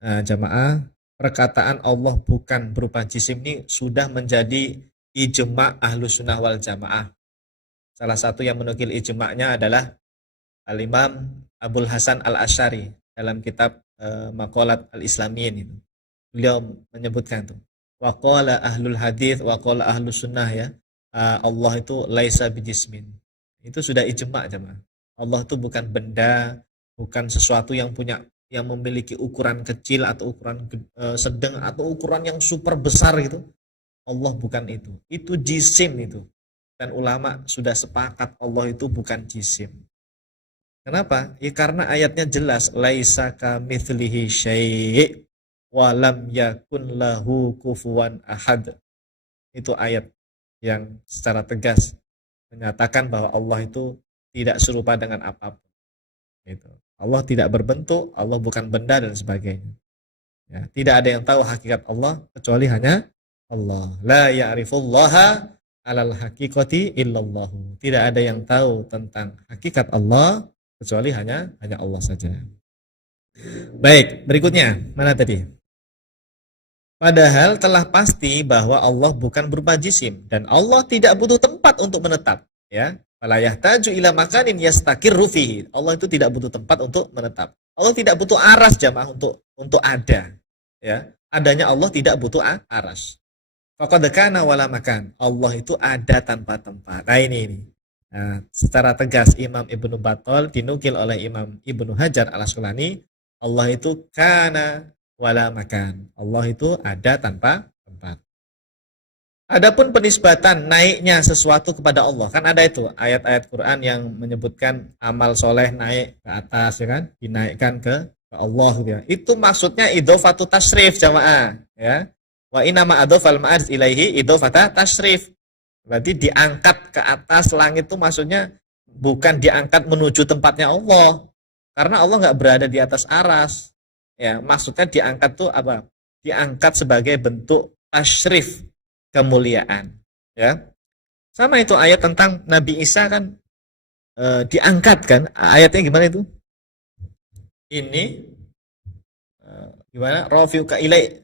Nah, jamaah, perkataan Allah bukan berupa jisim ini sudah menjadi ijma' Ahlus Sunnah wal Jamaah. Salah satu yang menukil ijma'nya adalah Al-Imam Abul Hasan Al-Asy'ari dalam kitab Maqalat Al-Islamiyyin itu. Beliau menyebutkan itu. Wa qala ahlul hadits wa qala ahlus sunnah, ya. Allah itu laisa bijismin. Itu sudah ijma', jemaah. Allah itu bukan benda, bukan sesuatu yang memiliki ukuran kecil atau ukuran sedang atau ukuran yang super besar gitu. Allah bukan itu. Itu jisim itu. Dan ulama sudah sepakat Allah itu bukan jisim. Kenapa? Ya karena ayatnya jelas, laisa kamitslihi syai' wa lam yakun lahu kufuwan ahad. Itu ayat yang secara tegas menyatakan bahwa Allah itu tidak serupa dengan apapun. Itu. Allah tidak berbentuk, Allah bukan benda dan sebagainya. Ya, tidak ada yang tahu hakikat Allah kecuali hanya Allah. La ya'rifullaha 'alal haqiqati illallahu. Tidak ada yang tahu tentang hakikat Allah kecuali hanya Allah saja. Baik, berikutnya mana tadi? Padahal telah pasti bahwa Allah bukan berupa jisim dan Allah tidak butuh tempat untuk menetap, ya. Fala yahtaju ila makanin yastaqirru fihi. Allah itu tidak butuh tempat untuk menetap. Allah tidak butuh aras, jamaah, untuk ada, ya. Adanya Allah tidak butuh aras. Faqad kana wala makan. Allah itu ada tanpa tempat. Nah, ini. Nah, secara tegas Imam Ibnu Battal dinukil oleh Imam Ibnu Hajar Al-Asqalani, Allah itu kana wala makan. Allah itu ada tanpa tempat. Adapun penisbatan naiknya sesuatu kepada Allah, kan ada itu ayat-ayat Quran yang menyebutkan amal soleh naik ke atas, ya kan, dinaikkan ke Allah, gitu ya. Itu maksudnya idhofatu tasrif, jamaah, ya. Wa inna ma adhofal ma'arij ilaihi idhofata tasrif. Berarti diangkat ke atas langit itu maksudnya bukan diangkat menuju tempatnya Allah, karena Allah nggak berada di atas aras. Ya, maksudnya diangkat tuh apa? Diangkat sebagai bentuk tasrif, kemuliaan, ya. Sama itu ayat tentang Nabi Isa kan diangkat kan? Ayatnya gimana itu? Ini gimana? Rafiuka ilai.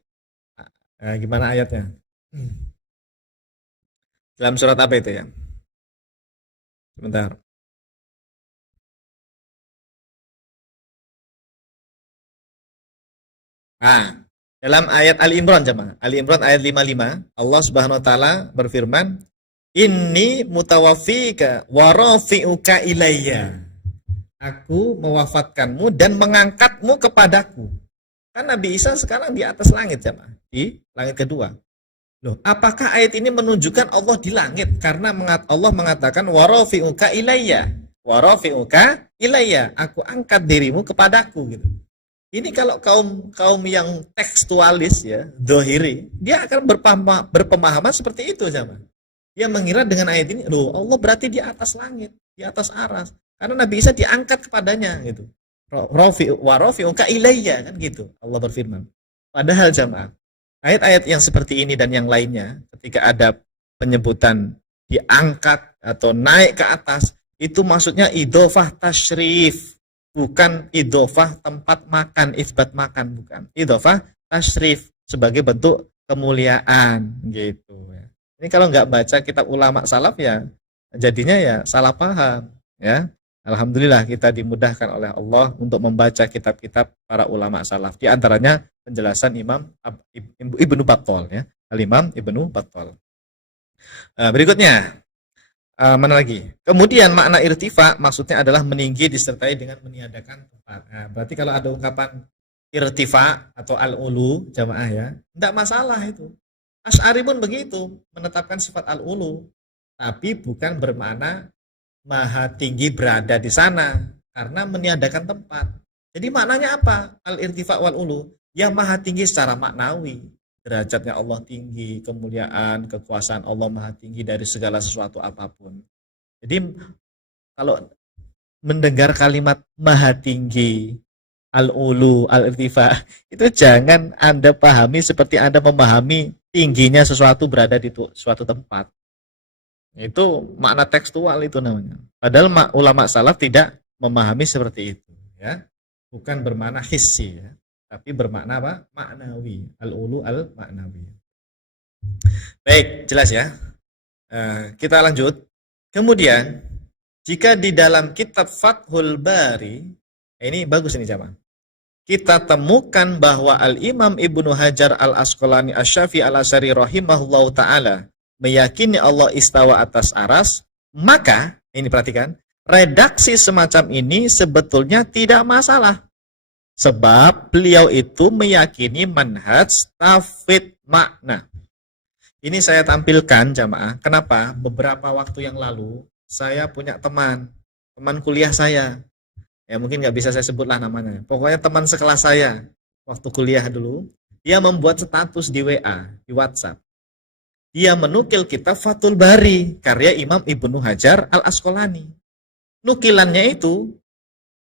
Gimana ayatnya? Dalam surat apa itu, ya? Sebentar. Dalam ayat Ali Imran, jemaah. Ali Imran ayat 55, Allah Subhanahu wa taala berfirman, "Inni mutawaffika wa rafi'uka ilayya." Aku mewafatkanmu dan mengangkatmu kepadaku. Kan Nabi Isa sekarang di atas langit, jemaah, di langit kedua. Loh, apakah ayat ini menunjukkan Allah di langit? Karena Allah mengatakan wa rafi'uka ilayya. Wa rafi'uka ilayya. Aku angkat dirimu kepadaku, gitu. Ini kalau kaum yang tekstualis, ya, dohiri, dia akan berpemahaman seperti itu, sama. Dia mengira dengan ayat ini, loh, Allah berarti di atas langit, di atas aras, karena Nabi Isa diangkat kepadanya, gitu. Wa rafi'uka ilayya, kan gitu Allah berfirman. Padahal, jamaah, ayat-ayat yang seperti ini dan yang lainnya, ketika ada penyebutan diangkat atau naik ke atas, itu maksudnya idhofah tasyrif, bukan idhofah tempat makan, isbat makan, bukan. Idhofah tasyrif sebagai bentuk kemuliaan gitu ya. Ini kalau nggak baca kitab ulama salaf ya jadinya ya salah paham ya. Alhamdulillah kita dimudahkan oleh Allah untuk membaca kitab-kitab para ulama salaf. Di antaranya penjelasan Imam Ibnu Battal ya. Al-Imam Ibnu Battal. Berikutnya, mana lagi? Kemudian makna irtifa maksudnya adalah meninggi disertai dengan meniadakan tempat. Nah, berarti kalau ada ungkapan irtifa atau al-ulu jamaah ya, tidak masalah itu. Asy'ari pun begitu, menetapkan sifat al-ulu, tapi bukan bermakna maha tinggi berada di sana karena meniadakan tempat. Jadi maknanya apa? Al-irtifa wal ulu, ya maha tinggi secara maknawi. Derajatnya Allah tinggi, kemuliaan, kekuasaan Allah maha tinggi dari segala sesuatu apapun. Jadi kalau mendengar kalimat maha tinggi, al-ulu, al-irtifa, itu jangan Anda pahami seperti Anda memahami tingginya sesuatu berada di suatu tempat. Itu makna tekstual itu namanya. Padahal ulama salaf tidak memahami seperti itu ya. Bukan bermakna hissi ya, tapi bermakna apa? Maknawi. Al-ulu al-maknawi. Baik, jelas ya. Kita lanjut. Kemudian jika di dalam kitab Fathul Bari, ini bagus ini jamaah. Kita temukan bahwa Al-Imam Ibnu Hajar Al-Asqalani Asy-Syafi'i Al-Asy'ari rahimahullahu taala meyakini Allah istawa atas aras, maka, ini perhatikan, redaksi semacam ini sebetulnya tidak masalah. Sebab beliau itu meyakini manhaj tafwid makna. Ini saya tampilkan jamaah, kenapa? Beberapa waktu yang lalu, saya punya teman kuliah saya. Ya mungkin nggak bisa saya sebutlah namanya. Pokoknya teman sekelas saya, waktu kuliah dulu, dia membuat status di WA, di WhatsApp. Dia menukil kitab Fathul Bari karya Imam Ibnu Hajar Al-Asqalani. Nukilannya itu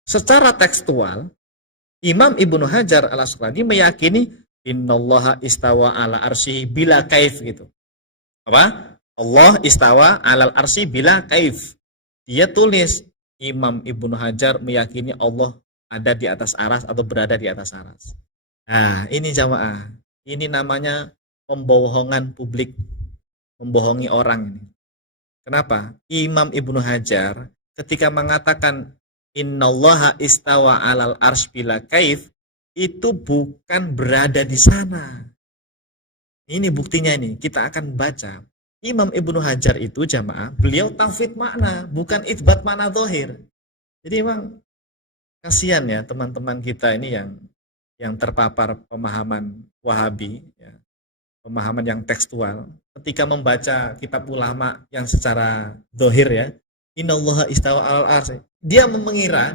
secara tekstual Imam Ibnu Hajar Al-Asqalani meyakini innallaha istawa ala arsy bila kaif gitu. Apa? Allah istawa alal arsy bila kaif. Dia tulis Imam Ibnu Hajar meyakini Allah ada di atas aras atau berada di atas aras. Nah, ini jamaah. Ini namanya pembohongan publik, membohongi orang ini. Kenapa? Imam Ibnu Hajar ketika mengatakan innallaha istawa alal arsy bila kaif, itu bukan berada di sana. Ini buktinya ini, kita akan baca. Imam Ibnu Hajar itu jamaah, beliau tafwid makna, bukan itsbat makna zahir. Jadi memang kasihan ya teman-teman kita ini yang terpapar pemahaman Wahabi ya. Pemahaman yang tekstual, ketika membaca kitab ulama yang secara zahir ya, innallaha istawa alal arsy, dia mengira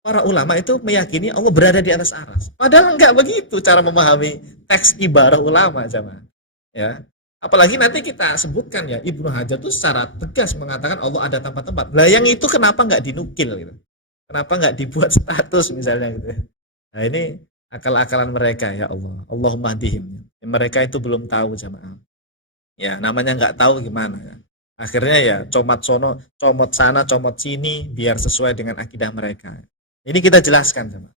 para ulama itu meyakini Allah berada di atas aras. Padahal enggak begitu cara memahami teks ibarah ulama jamaah. Ya. Apalagi nanti kita sebutkan ya, Ibnu Hajar itu secara tegas mengatakan Allah ada tempat-tempat. Lah yang itu kenapa enggak dinukil gitu? Kenapa enggak dibuat status misalnya gitu? Nah ini akal-akalan mereka ya Allah. Allahumma hdihim. Mereka itu belum tahu jamaah. Ya, namanya nggak tahu gimana ya. Akhirnya ya comot sono, comot sana, comot sini biar sesuai dengan akidah mereka. Ini kita jelaskan jamaah.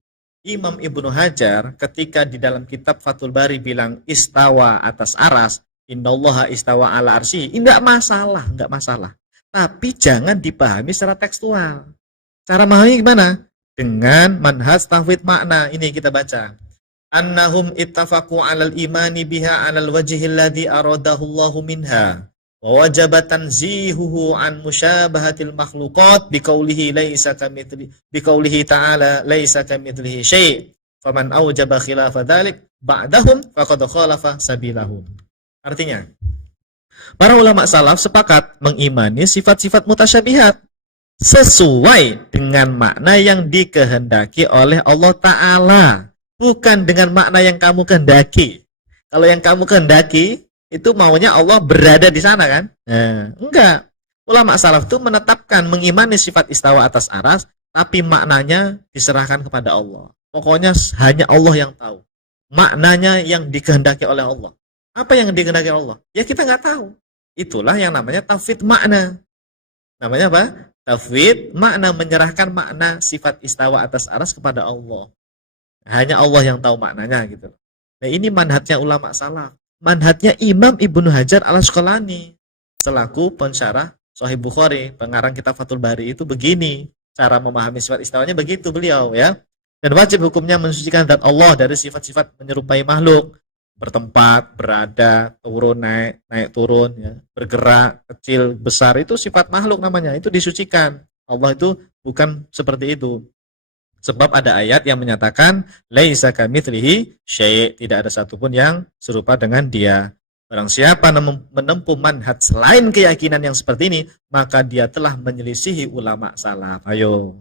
Imam Ibnu Hajar ketika di dalam kitab Fathul Bari bilang istawa atas aras, innallaha istawa ala arsy, enggak masalah. Tapi jangan dipahami secara tekstual. Cara memahami gimana? Dengan manhaj tafwid makna. Ini kita baca. Annahum ittafaqu 'alal imani biha 'alal wajhi alladhi aradahu Allahu minha wa wajaba tanzihuhu 'an musyabahatil makhluqat biqaulihi laisa kamitsli biqaulihi ta'ala laisa kamitslihi syai' faman aujaba khilafa dzalik ba'dahum faqad khalafa sabilahum. Artinya, para ulama salaf sepakat mengimani sifat-sifat mutasyabihat sesuai dengan makna yang dikehendaki oleh Allah Ta'ala, bukan dengan makna yang kamu kehendaki. Kalau yang kamu kehendaki itu maunya Allah berada di sana kan? Nah, enggak. Ulama salaf itu menetapkan mengimani sifat istawa atas aras, tapi maknanya diserahkan kepada Allah. Pokoknya hanya Allah yang tahu. Maknanya yang dikehendaki oleh Allah. Apa yang dikehendaki Allah? Ya kita nggak tahu. Itulah yang namanya tafwid makna. Namanya apa? Tafwid makna, menyerahkan makna sifat istawa atas aras kepada Allah. Hanya Allah yang tahu maknanya gitu. Nah, ini manhajnya ulama salaf. Manhajnya Imam Ibnu Hajar Al-Asqalani selaku pensyarah Sahih Bukhari, pengarang kitab Fathul Bari itu begini. Cara memahami sifat istawanya begitu beliau ya. Dan wajib hukumnya mensucikan zat Allah dari sifat-sifat menyerupai makhluk, bertempat, berada, turun, naik, naik turun, ya, bergerak, kecil, besar, itu sifat makhluk namanya, itu disucikan. Allah itu bukan seperti itu. Sebab ada ayat yang menyatakan laisa kamitslihi syai', tidak ada satupun yang serupa dengan dia. Barang siapa menempuh manhaj selain keyakinan yang seperti ini, maka dia telah menyelisihi ulama salaf. Ayo,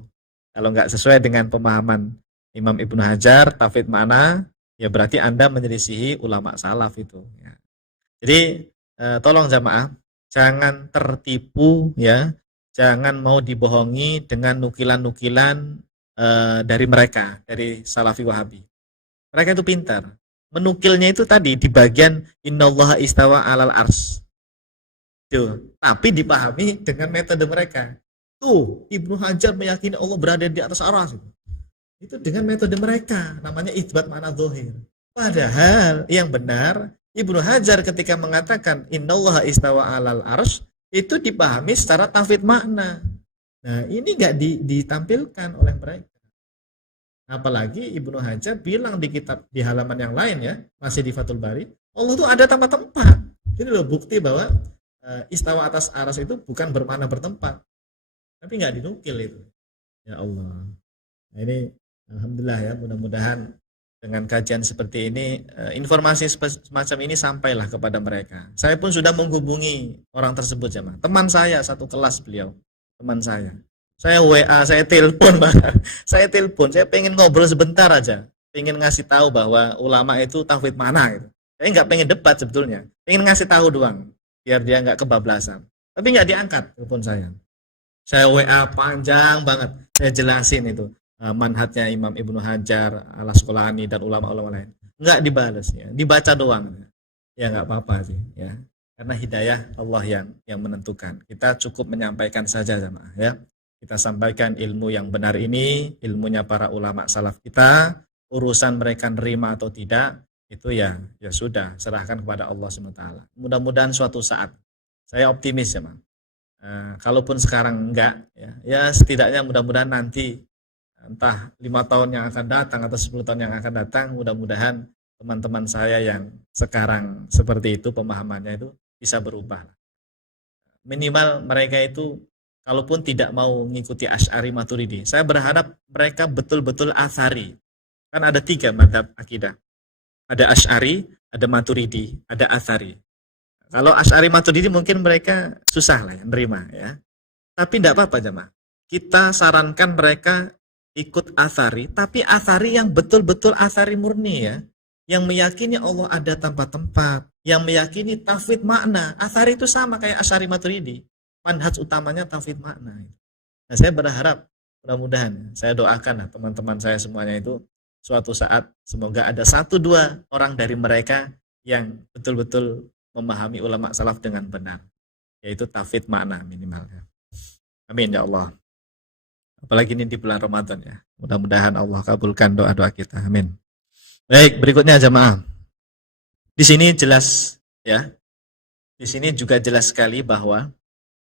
kalau nggak sesuai dengan pemahaman Imam Ibnu Hajar, tafwid makna, ya berarti Anda menyelisihi ulama salaf itu. Ya. Jadi tolong jamaah, jangan tertipu ya, jangan mau dibohongi dengan nukilan-nukilan dari mereka, dari Salafi Wahabi. Mereka itu pintar. Menukilnya itu tadi di bagian innallaha istawa alal ars. Tuh, tapi dipahami dengan metode mereka. Tuh, Ibnu Hajar meyakini Allah berada di atas aras. Itu dengan metode mereka, namanya itsbat makna dzahir. Padahal yang benar Ibnu Hajar ketika mengatakan innallaha istawa alal ars itu dipahami secara tafwid makna. Nah, ini enggak ditampilkan oleh mereka. Apalagi Ibnu Hajar bilang di kitab di halaman yang lain ya, masih di Fathul Bari, Allah itu ada tempat-tempat. Ini loh bukti bahwa istawa atas aras itu bukan bermakna bertempat. Tapi enggak dinukil itu. Ya Allah. Nah, ini alhamdulillah ya, mudah-mudahan dengan kajian seperti ini informasi semacam ini sampailah kepada mereka. Saya pun sudah menghubungi orang tersebut ya, teman saya satu kelas beliau, teman saya. Saya WA, saya telepon bahkan. Saya telepon, saya pengen ngobrol sebentar aja. Pengen ngasih tahu bahwa ulama itu tafwid mana gitu. Saya nggak pengen debat sebetulnya. Pengen ngasih tahu doang biar dia nggak kebablasan. Tapi nggak diangkat telepon saya. Saya WA panjang banget. Saya jelasin itu manhajnya Imam Ibnu Hajar, Al-Asqalani dan ulama-ulama lain. Nggak dibalas ya, dibaca doang. Ya nggak apa-apa sih ya. Karena hidayah Allah yang menentukan. Kita cukup menyampaikan saja jemaah ya. Kita sampaikan ilmu yang benar ini, ilmunya para ulama salaf kita, urusan mereka nerima atau tidak, itu ya sudah, serahkan kepada Allah SWT. Mudah-mudahan suatu saat, saya optimis ya, kalaupun sekarang enggak, ya setidaknya mudah-mudahan nanti, entah 5 tahun yang akan datang atau 10 tahun yang akan datang, mudah-mudahan teman-teman saya yang sekarang seperti itu pemahamannya itu bisa berubah. Minimal mereka itu kalaupun tidak mau mengikuti Asy'ari Maturidi, saya berharap mereka betul-betul Atsari. Kan ada 3 mazhab akidah. Ada Asy'ari, ada Maturidi, ada Atsari. Kalau Asy'ari Maturidi mungkin mereka susah lah ya, nerima ya. Tapi tidak apa-apa jemaah. Kita sarankan mereka ikut Atsari, tapi Atsari yang betul-betul Atsari murni ya. Yang meyakini Allah ada tanpa tempat, yang meyakini tafwid makna. Atsari itu sama kayak Asy'ari Maturidi. Manhaj utamanya tafwid makna. Nah, saya berharap mudah-mudahan saya doakan teman-teman saya semuanya itu suatu saat semoga ada 1-2 orang dari mereka yang betul-betul memahami ulama salaf dengan benar, yaitu tafwid makna minimal. Amin ya Allah. Apalagi ini di bulan Ramadan ya. Mudah-mudahan Allah kabulkan doa-doa kita. Amin. Baik, berikutnya jemaah. Di sini jelas ya. Di sini juga jelas sekali bahwa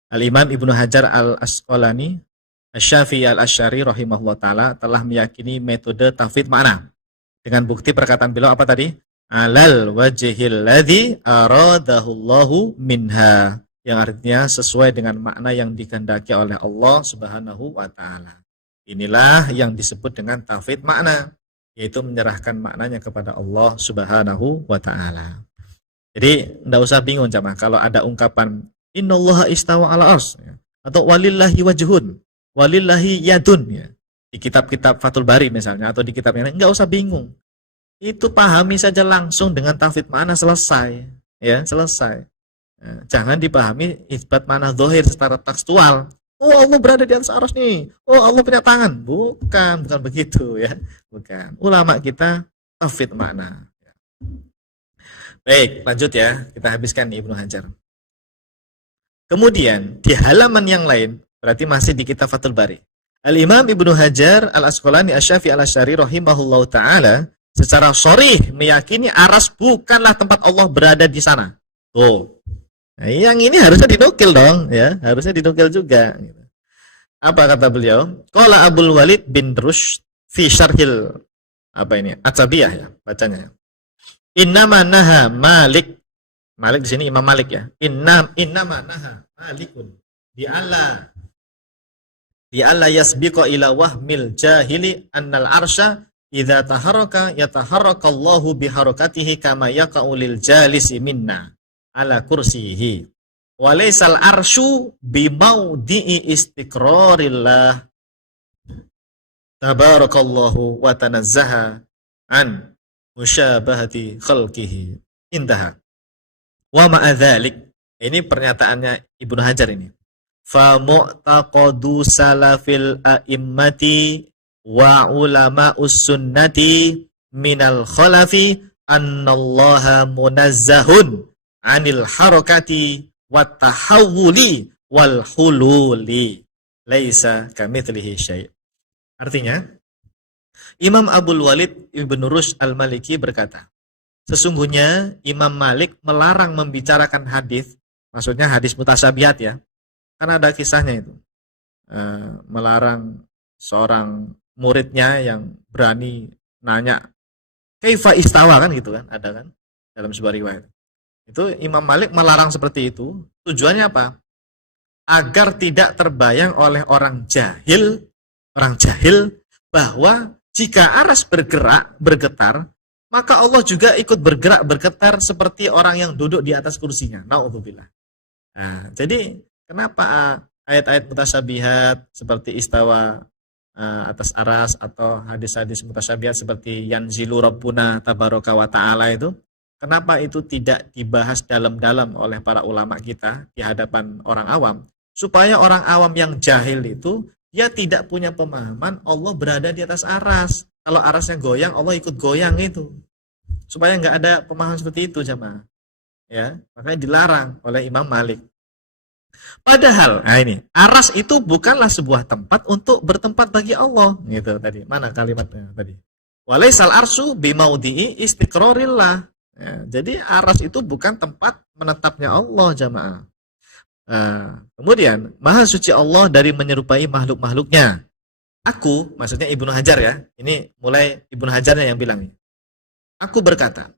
Al-Imam Ibnu Hajar Al-Asqalani Asy-Syafi'i Al-Asy'ari rahimahullah ta'ala telah meyakini metode tafwid makna dengan bukti perkataan beliau apa tadi? Alal wajhil ladzi aradahullahu minha, yang artinya sesuai dengan makna yang dikehendaki oleh Allah Subhanahu wa ta'ala. Inilah yang disebut dengan tafwid makna, yaitu menyerahkan maknanya kepada Allah Subhanahu wa ta'ala. Jadi enggak usah bingung jemaah kalau ada ungkapan innallaha istawa ala ars ya, atau walillahi wajhun, walillahi yadun ya. Di kitab-kitab Fathul Bari misalnya atau di kitab yang lain, enggak usah bingung. Itu pahami saja langsung dengan tafwid makna, selesai ya, selesai. Nah, jangan dipahami itsbat makna zahir secara tekstual. Oh, Allah berada di atas aras nih. Oh, Allah punya tangan. Bukan begitu ya. Bukan. Ulama kita tafwid makna. Baik, lanjut ya. Kita habiskan Ibnu Hajar. Kemudian di halaman yang lain, berarti masih di kitab Fathul Bari, Al-Imam Ibnu Hajar Al-Asqalani Asy-Syafi'i Al-Asy'ari rahimahullahu taala secara sharih meyakini aras bukanlah tempat Allah berada di sana. Tuh. Nah, yang ini harusnya dinukil dong, ya, harusnya dinukil juga. Apa kata beliau? Qala Abdul Walid bin Rushd fi syarhil apa ini? At-Tabiyah ya, bacanya. Innama naha Malik. Malik di sini Imam Malik ya. Innama naha Malikun di alla yasbiqa ila wahmil jahili annal arsya idza taharraka yataharraka Allahu biharakatihi kama yaqa'u lil jalisi minna ala kursihi. Walaysal arsyu bimaudi'i istiqrarillah tabarakallahu wa tanazzaha an musyabahati khalqihi. Intaha. Wa ma'adzalik, ini pernyataannya Ibnu Hajar ini. Fa mu'taqadu salafil a'immati wa ulama'us sunnati minal khalafi annallaha munazzahun 'anil harakati wat tahawuli wal hululi laisa kamitslihi syai'. Artinya, Imam Abdul Walid Ibnu Rushd Al-Maliki berkata, sesungguhnya Imam Malik melarang membicarakan hadis, maksudnya hadis mutasyabihat ya, kan ada kisahnya itu, melarang seorang muridnya yang berani nanya, kaifa istawa kan gitu kan, ada kan dalam sebuah riwayat. Itu Imam Malik melarang seperti itu, tujuannya apa? Agar tidak terbayang oleh orang jahil bahwa jika aras bergetar, maka Allah juga ikut bergetar seperti orang yang duduk di atas kursinya. Na'udzubillah. Nah, jadi kenapa ayat-ayat mutasyabihat seperti istawa atas aras atau hadis-hadis mutasyabihat seperti yanzilu rabbuna tabaraka wa ta'ala itu, kenapa itu tidak dibahas dalam-dalam oleh para ulama kita di hadapan orang awam? Supaya orang awam yang jahil itu, dia tidak punya pemahaman Allah berada di atas aras. Kalau arasnya goyang, Allah ikut goyang itu. Supaya nggak ada pemahaman seperti itu, jamaah. Ya, makanya dilarang oleh Imam Malik. Padahal, nah ini, aras itu bukanlah sebuah tempat untuk bertempat bagi Allah. Gitu tadi. Mana kalimatnya tadi? Walaisal arsu bimaudi'i istiqrarillah. Ya, jadi aras itu bukan tempat menetapnya Allah, jamaah. Kemudian, maha suci Allah dari menyerupai makhluk-makhluknya. Aku, maksudnya Ibnu Hajar ya, ini mulai Ibnu Hajarnya yang bilang nih. Aku berkata,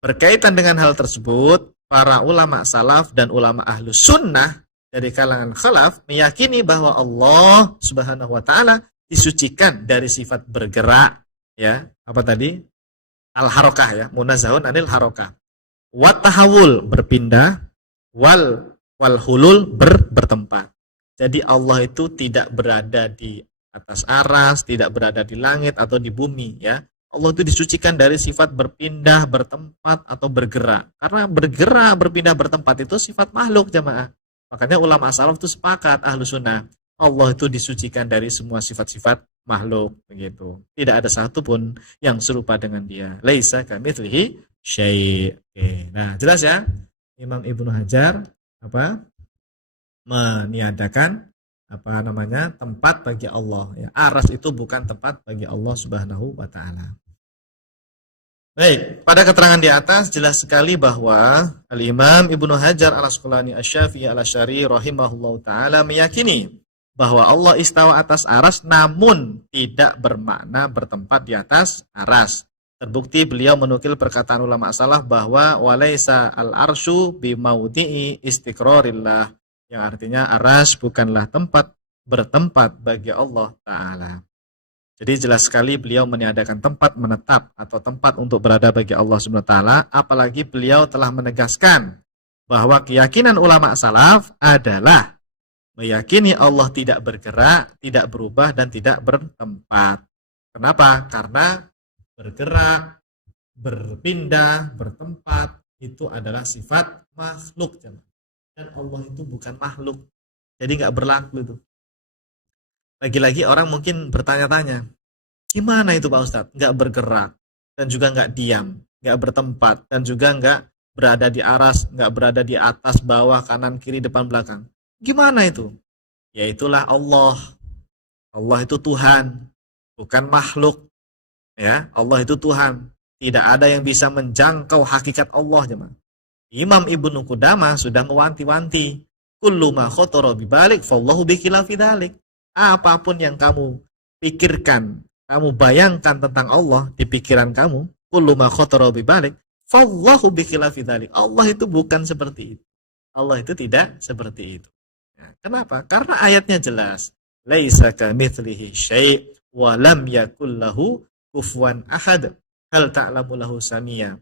berkaitan dengan hal tersebut, para ulama salaf dan ulama ahlus sunnah dari kalangan khalaf meyakini bahwa Allah subhanahu wa ta'ala disucikan dari sifat bergerak, ya, apa tadi? Al-harokah ya, munazzahun anil harokah. Wat tahawul, berpindah, wal hulul, bertempat. Jadi Allah itu tidak berada di atas aras, tidak berada di langit atau di bumi ya. Allah itu disucikan dari sifat berpindah, bertempat atau bergerak. Karena bergerak, berpindah, bertempat itu sifat makhluk, jamaah. Makanya ulama salaf itu sepakat ahlu sunnah, Allah itu disucikan dari semua sifat-sifat makhluk begitu. Tidak ada satu pun yang serupa dengan dia. Laisa kamitslihi syai'. Nah, jelas ya. Imam Ibnu Hajar meniadakan tempat bagi Allah ya. Aras itu bukan tempat bagi Allah Subhanahu wa taala. Baik, pada keterangan di atas jelas sekali bahwa Al-Imam Ibnu Hajar Al-Asqalani Asy-Syafi'i Al-Asy'ari rahimahullahu taala meyakini bahwa Allah istawa atas aras namun tidak bermakna bertempat di atas aras. Terbukti beliau menukil perkataan ulama salaf bahwa walaisa al-arsyu bimaudi'i istiqrarillah, yang artinya aras bukanlah tempat bertempat bagi Allah Ta'ala. Jadi jelas sekali beliau meniadakan tempat menetap atau tempat untuk berada bagi Allah Subhanahu wa taala, apalagi beliau telah menegaskan bahwa keyakinan ulama salaf adalah meyakini Allah tidak bergerak, tidak berubah dan tidak bertempat. Kenapa? Karena bergerak, berpindah, bertempat itu adalah sifat makhluk, dan Allah itu bukan makhluk. Jadi nggak berlaku itu. Lagi-lagi orang mungkin bertanya-tanya, gimana itu Pak Ustadz? Nggak bergerak dan juga nggak diam, nggak bertempat dan juga nggak berada di aras, nggak berada di atas, bawah, kanan, kiri, depan, belakang. Gimana itu? Ya itulah Allah. Allah itu Tuhan, bukan makhluk. Ya, Allah itu Tuhan. Tidak ada yang bisa menjangkau hakikat Allah, jemaah. Imam Ibnu Qudamah sudah mewanti-wanti, kullu ma khatara bibalik fallahu bikilafi dzalik. Apapun yang kamu pikirkan, kamu bayangkan tentang Allah di pikiran kamu, kullu ma khatara bibalik fallahu bikilafi dzalik. Allah itu bukan seperti itu. Allah itu tidak seperti itu. Nah, kenapa? Karena ayatnya jelas. Laisa kamitslihi syai' wa lam yakul lahu kufuwan ahad. Hal ta'lamu lahu samia.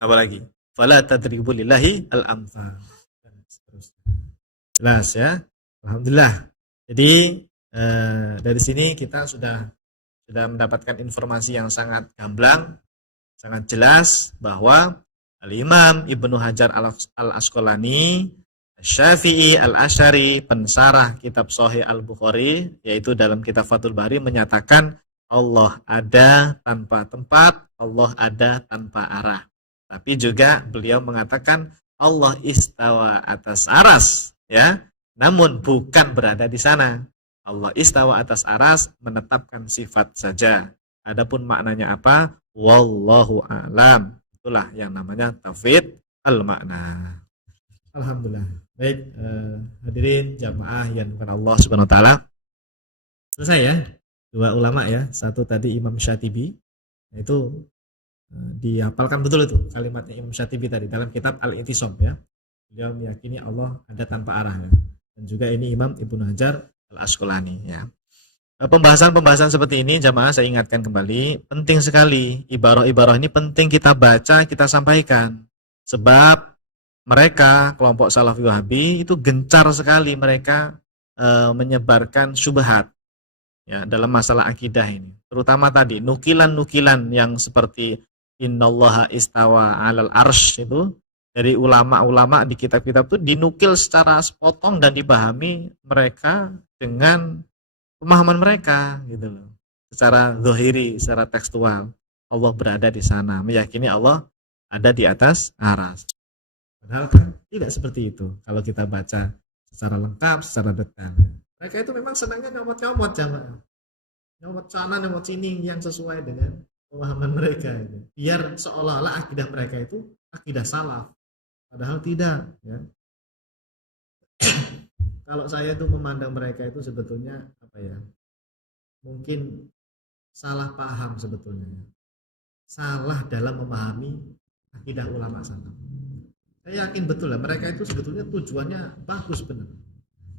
Apalagi? Fala tadribu lillahi al-amthal. Jelas ya. Alhamdulillah. Jadi dari sini kita sudah mendapatkan informasi yang sangat gamblang, sangat jelas bahwa Al-Imam Ibnu Hajar Al-Asqalani Syafi'i Al-Asy'ari, pensarah kitab Sahih Al-Bukhari, yaitu dalam kitab Fathul Bari, menyatakan Allah ada tanpa tempat, Allah ada tanpa arah. Tapi juga beliau mengatakan Allah istawa atas aras, ya. Namun bukan berada di sana. Allah istawa atas aras, menetapkan sifat saja. Adapun maknanya apa? Wallahu a'lam. Itulah yang namanya tauhid al-makna. Alhamdulillah. Baik, hadirin jamaah yang bukan Allah Subhanahu wa taala. Selesai ya. Dua ulama ya. Satu tadi Imam Syatibi, itu dihafalkan betul itu kalimatnya Imam Syatibi tadi dalam kitab Al-I'tisam ya. Beliau meyakini Allah ada tanpa arah ya. Dan juga ini Imam Ibnu Hajar Al-Asqalani ya. Pembahasan-pembahasan seperti ini jamaah saya ingatkan kembali, penting sekali. Ibarah-ibarah ini penting kita baca, kita sampaikan. Sebab mereka kelompok Salafi Wahabi itu gencar sekali mereka menyebarkan syubhat ya dalam masalah akidah ini. Terutama tadi nukilan-nukilan yang seperti innallaha istawa 'alal arsy itu dari ulama-ulama di kitab-kitab itu dinukil secara sepotong dan dipahami mereka dengan pemahaman mereka gitu loh. Secara zahiri, secara tekstual. Allah berada di sana, meyakini Allah ada di atas aras. Padahal kan tidak seperti itu kalau kita baca secara lengkap, secara detail. Mereka itu memang senangnya nyomot-nyomot jamaah. Nyomot sana, nyomot sini yang sesuai dengan pemahaman mereka itu. Biar seolah-olah akidah mereka itu akidah salaf. Padahal tidak ya. Kalau saya itu memandang mereka itu sebetulnya apa ya? Mungkin salah paham sebetulnya. Salah dalam memahami akidah ulama salaf. Saya yakin betul lah mereka itu sebetulnya tujuannya bagus benar.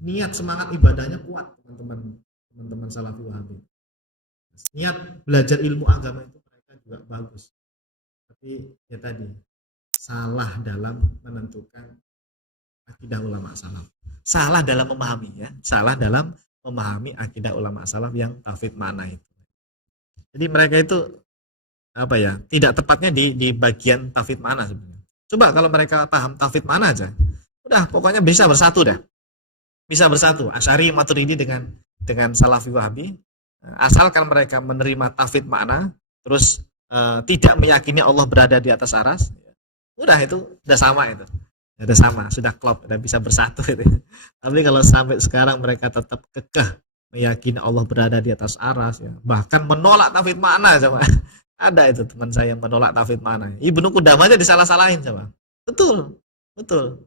Niat semangat ibadahnya kuat teman-teman Salafi Wahabi. Niat belajar ilmu agama itu mereka juga bagus. Tapi ya tadi salah dalam menentukan akidah ulama salaf. Salah dalam memahami ya. Salah dalam memahami akidah ulama salaf yang tauhid makna itu. Jadi mereka itu apa ya? Tidak tepatnya di bagian tauhid makna sebenarnya. Coba kalau mereka paham tauhid makna aja. Udah pokoknya bisa bersatu dah. Bisa bersatu Asy'ari Maturidi dengan Salafi Wahabi. Asalkan mereka menerima tauhid makna, terus tidak meyakini Allah berada di atas aras, udah itu udah sama itu. Udah sama, sudah klop, udah bisa bersatu itu. Tapi kalau sampai sekarang mereka tetap kekeh meyakini Allah berada di atas aras ya, bahkan menolak tauhid makna coba. Ada itu teman saya yang menolak tauhid makna. Ibnu Qudamah aja disalah-salahin coba. Betul. Betul.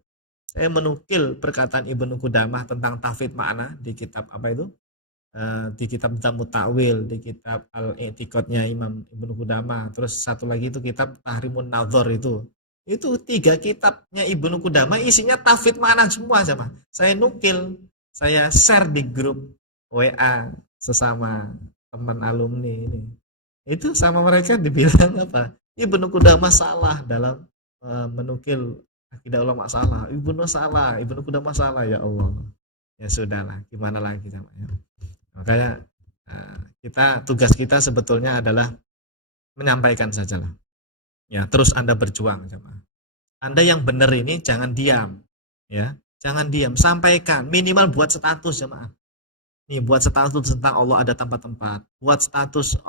Saya menukil perkataan Ibnu Qudamah tentang tauhid makna di kitab apa itu? Di kitab Jamut Ta'wil, di kitab Al-I'tiqadnya Imam Ibnu Qudamah, terus satu lagi itu kitab Tahrimun Nadhar itu 3 kitabnya Ibnu Qudamah isinya tauhid makna semua sama. Saya nukil, saya share di grup WA sesama teman alumni ini. Itu sama mereka dibilang apa? Ibnu Qudamah salah dalam menukil akidah ulama salah. Ibnu Qudamah salah ya Allah. Ya sudahlah, gimana lagi namanya. Makanya tugas kita sebetulnya adalah menyampaikan sajalah. Ya, terus Anda berjuang jemaah. Anda yang benar ini jangan diam, ya. Jangan diam, sampaikan, minimal buat status jemaah. Nih, buat status tentang Allah ada tanpa tempat. Buat status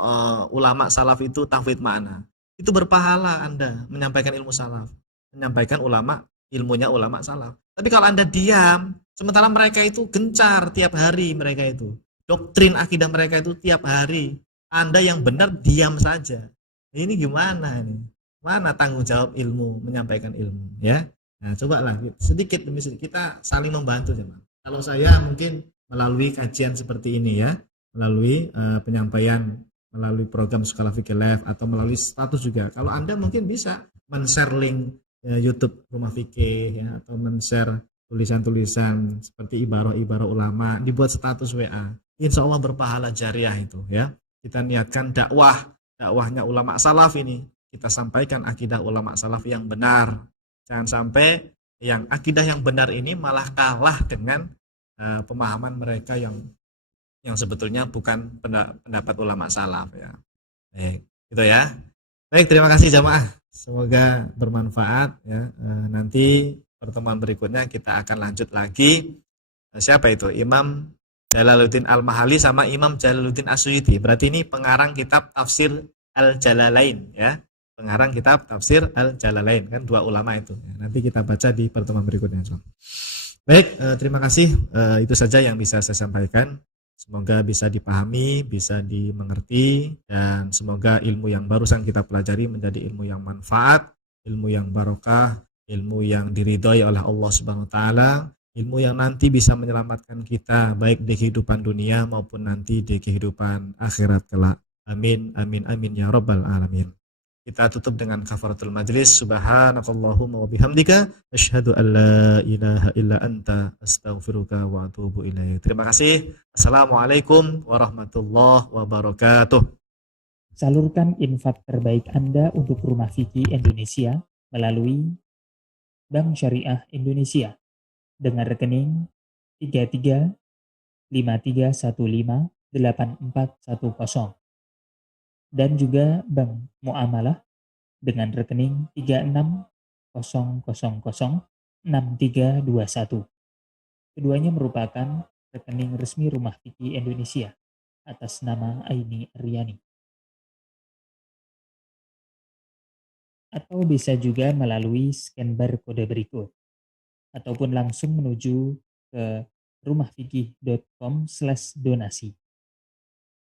ulama salaf itu tauhid makna. Itu berpahala Anda menyampaikan ilmu salaf. menyampaikan ilmunya ulama salaf. Tapi kalau Anda diam, sementara mereka itu gencar tiap hari, mereka itu doktrin akidah mereka itu tiap hari. Anda yang benar diam saja. Ini gimana ini? Mana tanggung jawab ilmu, menyampaikan ilmu, ya? Nah, cobalah sedikit demi sedikit kita saling membantu, teman. Kalau saya mungkin melalui kajian seperti ini ya, melalui penyampaian melalui program Sekolah Fikih Live atau melalui status juga. Kalau Anda mungkin bisa men-share link YouTube Rumah Fikih ya, atau men-share tulisan-tulisan seperti ibarah-ibarah ulama dibuat status WA. Insya Allah berpahala jariah itu ya. Kita niatkan dakwahnya ulama salaf ini. Kita sampaikan akidah ulama salaf yang benar. Jangan sampai yang akidah yang benar ini malah kalah dengan pemahaman mereka yang sebetulnya bukan pendapat ulama salaf ya. Baik, gitu ya. Baik, terima kasih jamaah. Semoga bermanfaat ya. Nanti pertemuan berikutnya kita akan lanjut lagi. Siapa itu? Imam Jalaluddin Al-Mahali sama Imam Jalaluddin As-Suyuti. Berarti ini pengarang kitab Tafsir Al-Jalalain ya. Pengarang kitab Tafsir Al-Jalalain kan dua ulama itu. Nanti kita baca di pertemuan berikutnya. Baik, terima kasih. Itu saja yang bisa saya sampaikan. Semoga bisa dipahami, bisa dimengerti, dan semoga ilmu yang barusan kita pelajari menjadi ilmu yang manfaat, ilmu yang barokah, ilmu yang diridhoi oleh Allah Subhanahu wa taala, ilmu yang nanti bisa menyelamatkan kita baik di kehidupan dunia maupun nanti di kehidupan akhirat kelak. Amin amin amin ya rabbal alamin. Kita tutup dengan kafaratul majlis. Subhanakallahumma wa bihamdika asyhadu an la ilaha illa anta astaghfiruka wa atubu ilaik. Terima kasih. Assalamualaikum warahmatullahi wabarakatuh. Salurkan infak terbaik Anda untuk Rumah Fikih Indonesia melalui Bank Syariah Indonesia dengan rekening 3353158410 dan juga Bank Muamalah dengan rekening 36006321. Keduanya merupakan rekening resmi Rumah Fikih Indonesia atas nama Aini Aryani. Atau bisa juga melalui scan barcode berikut ataupun langsung menuju ke rumahfikih.com/donasi.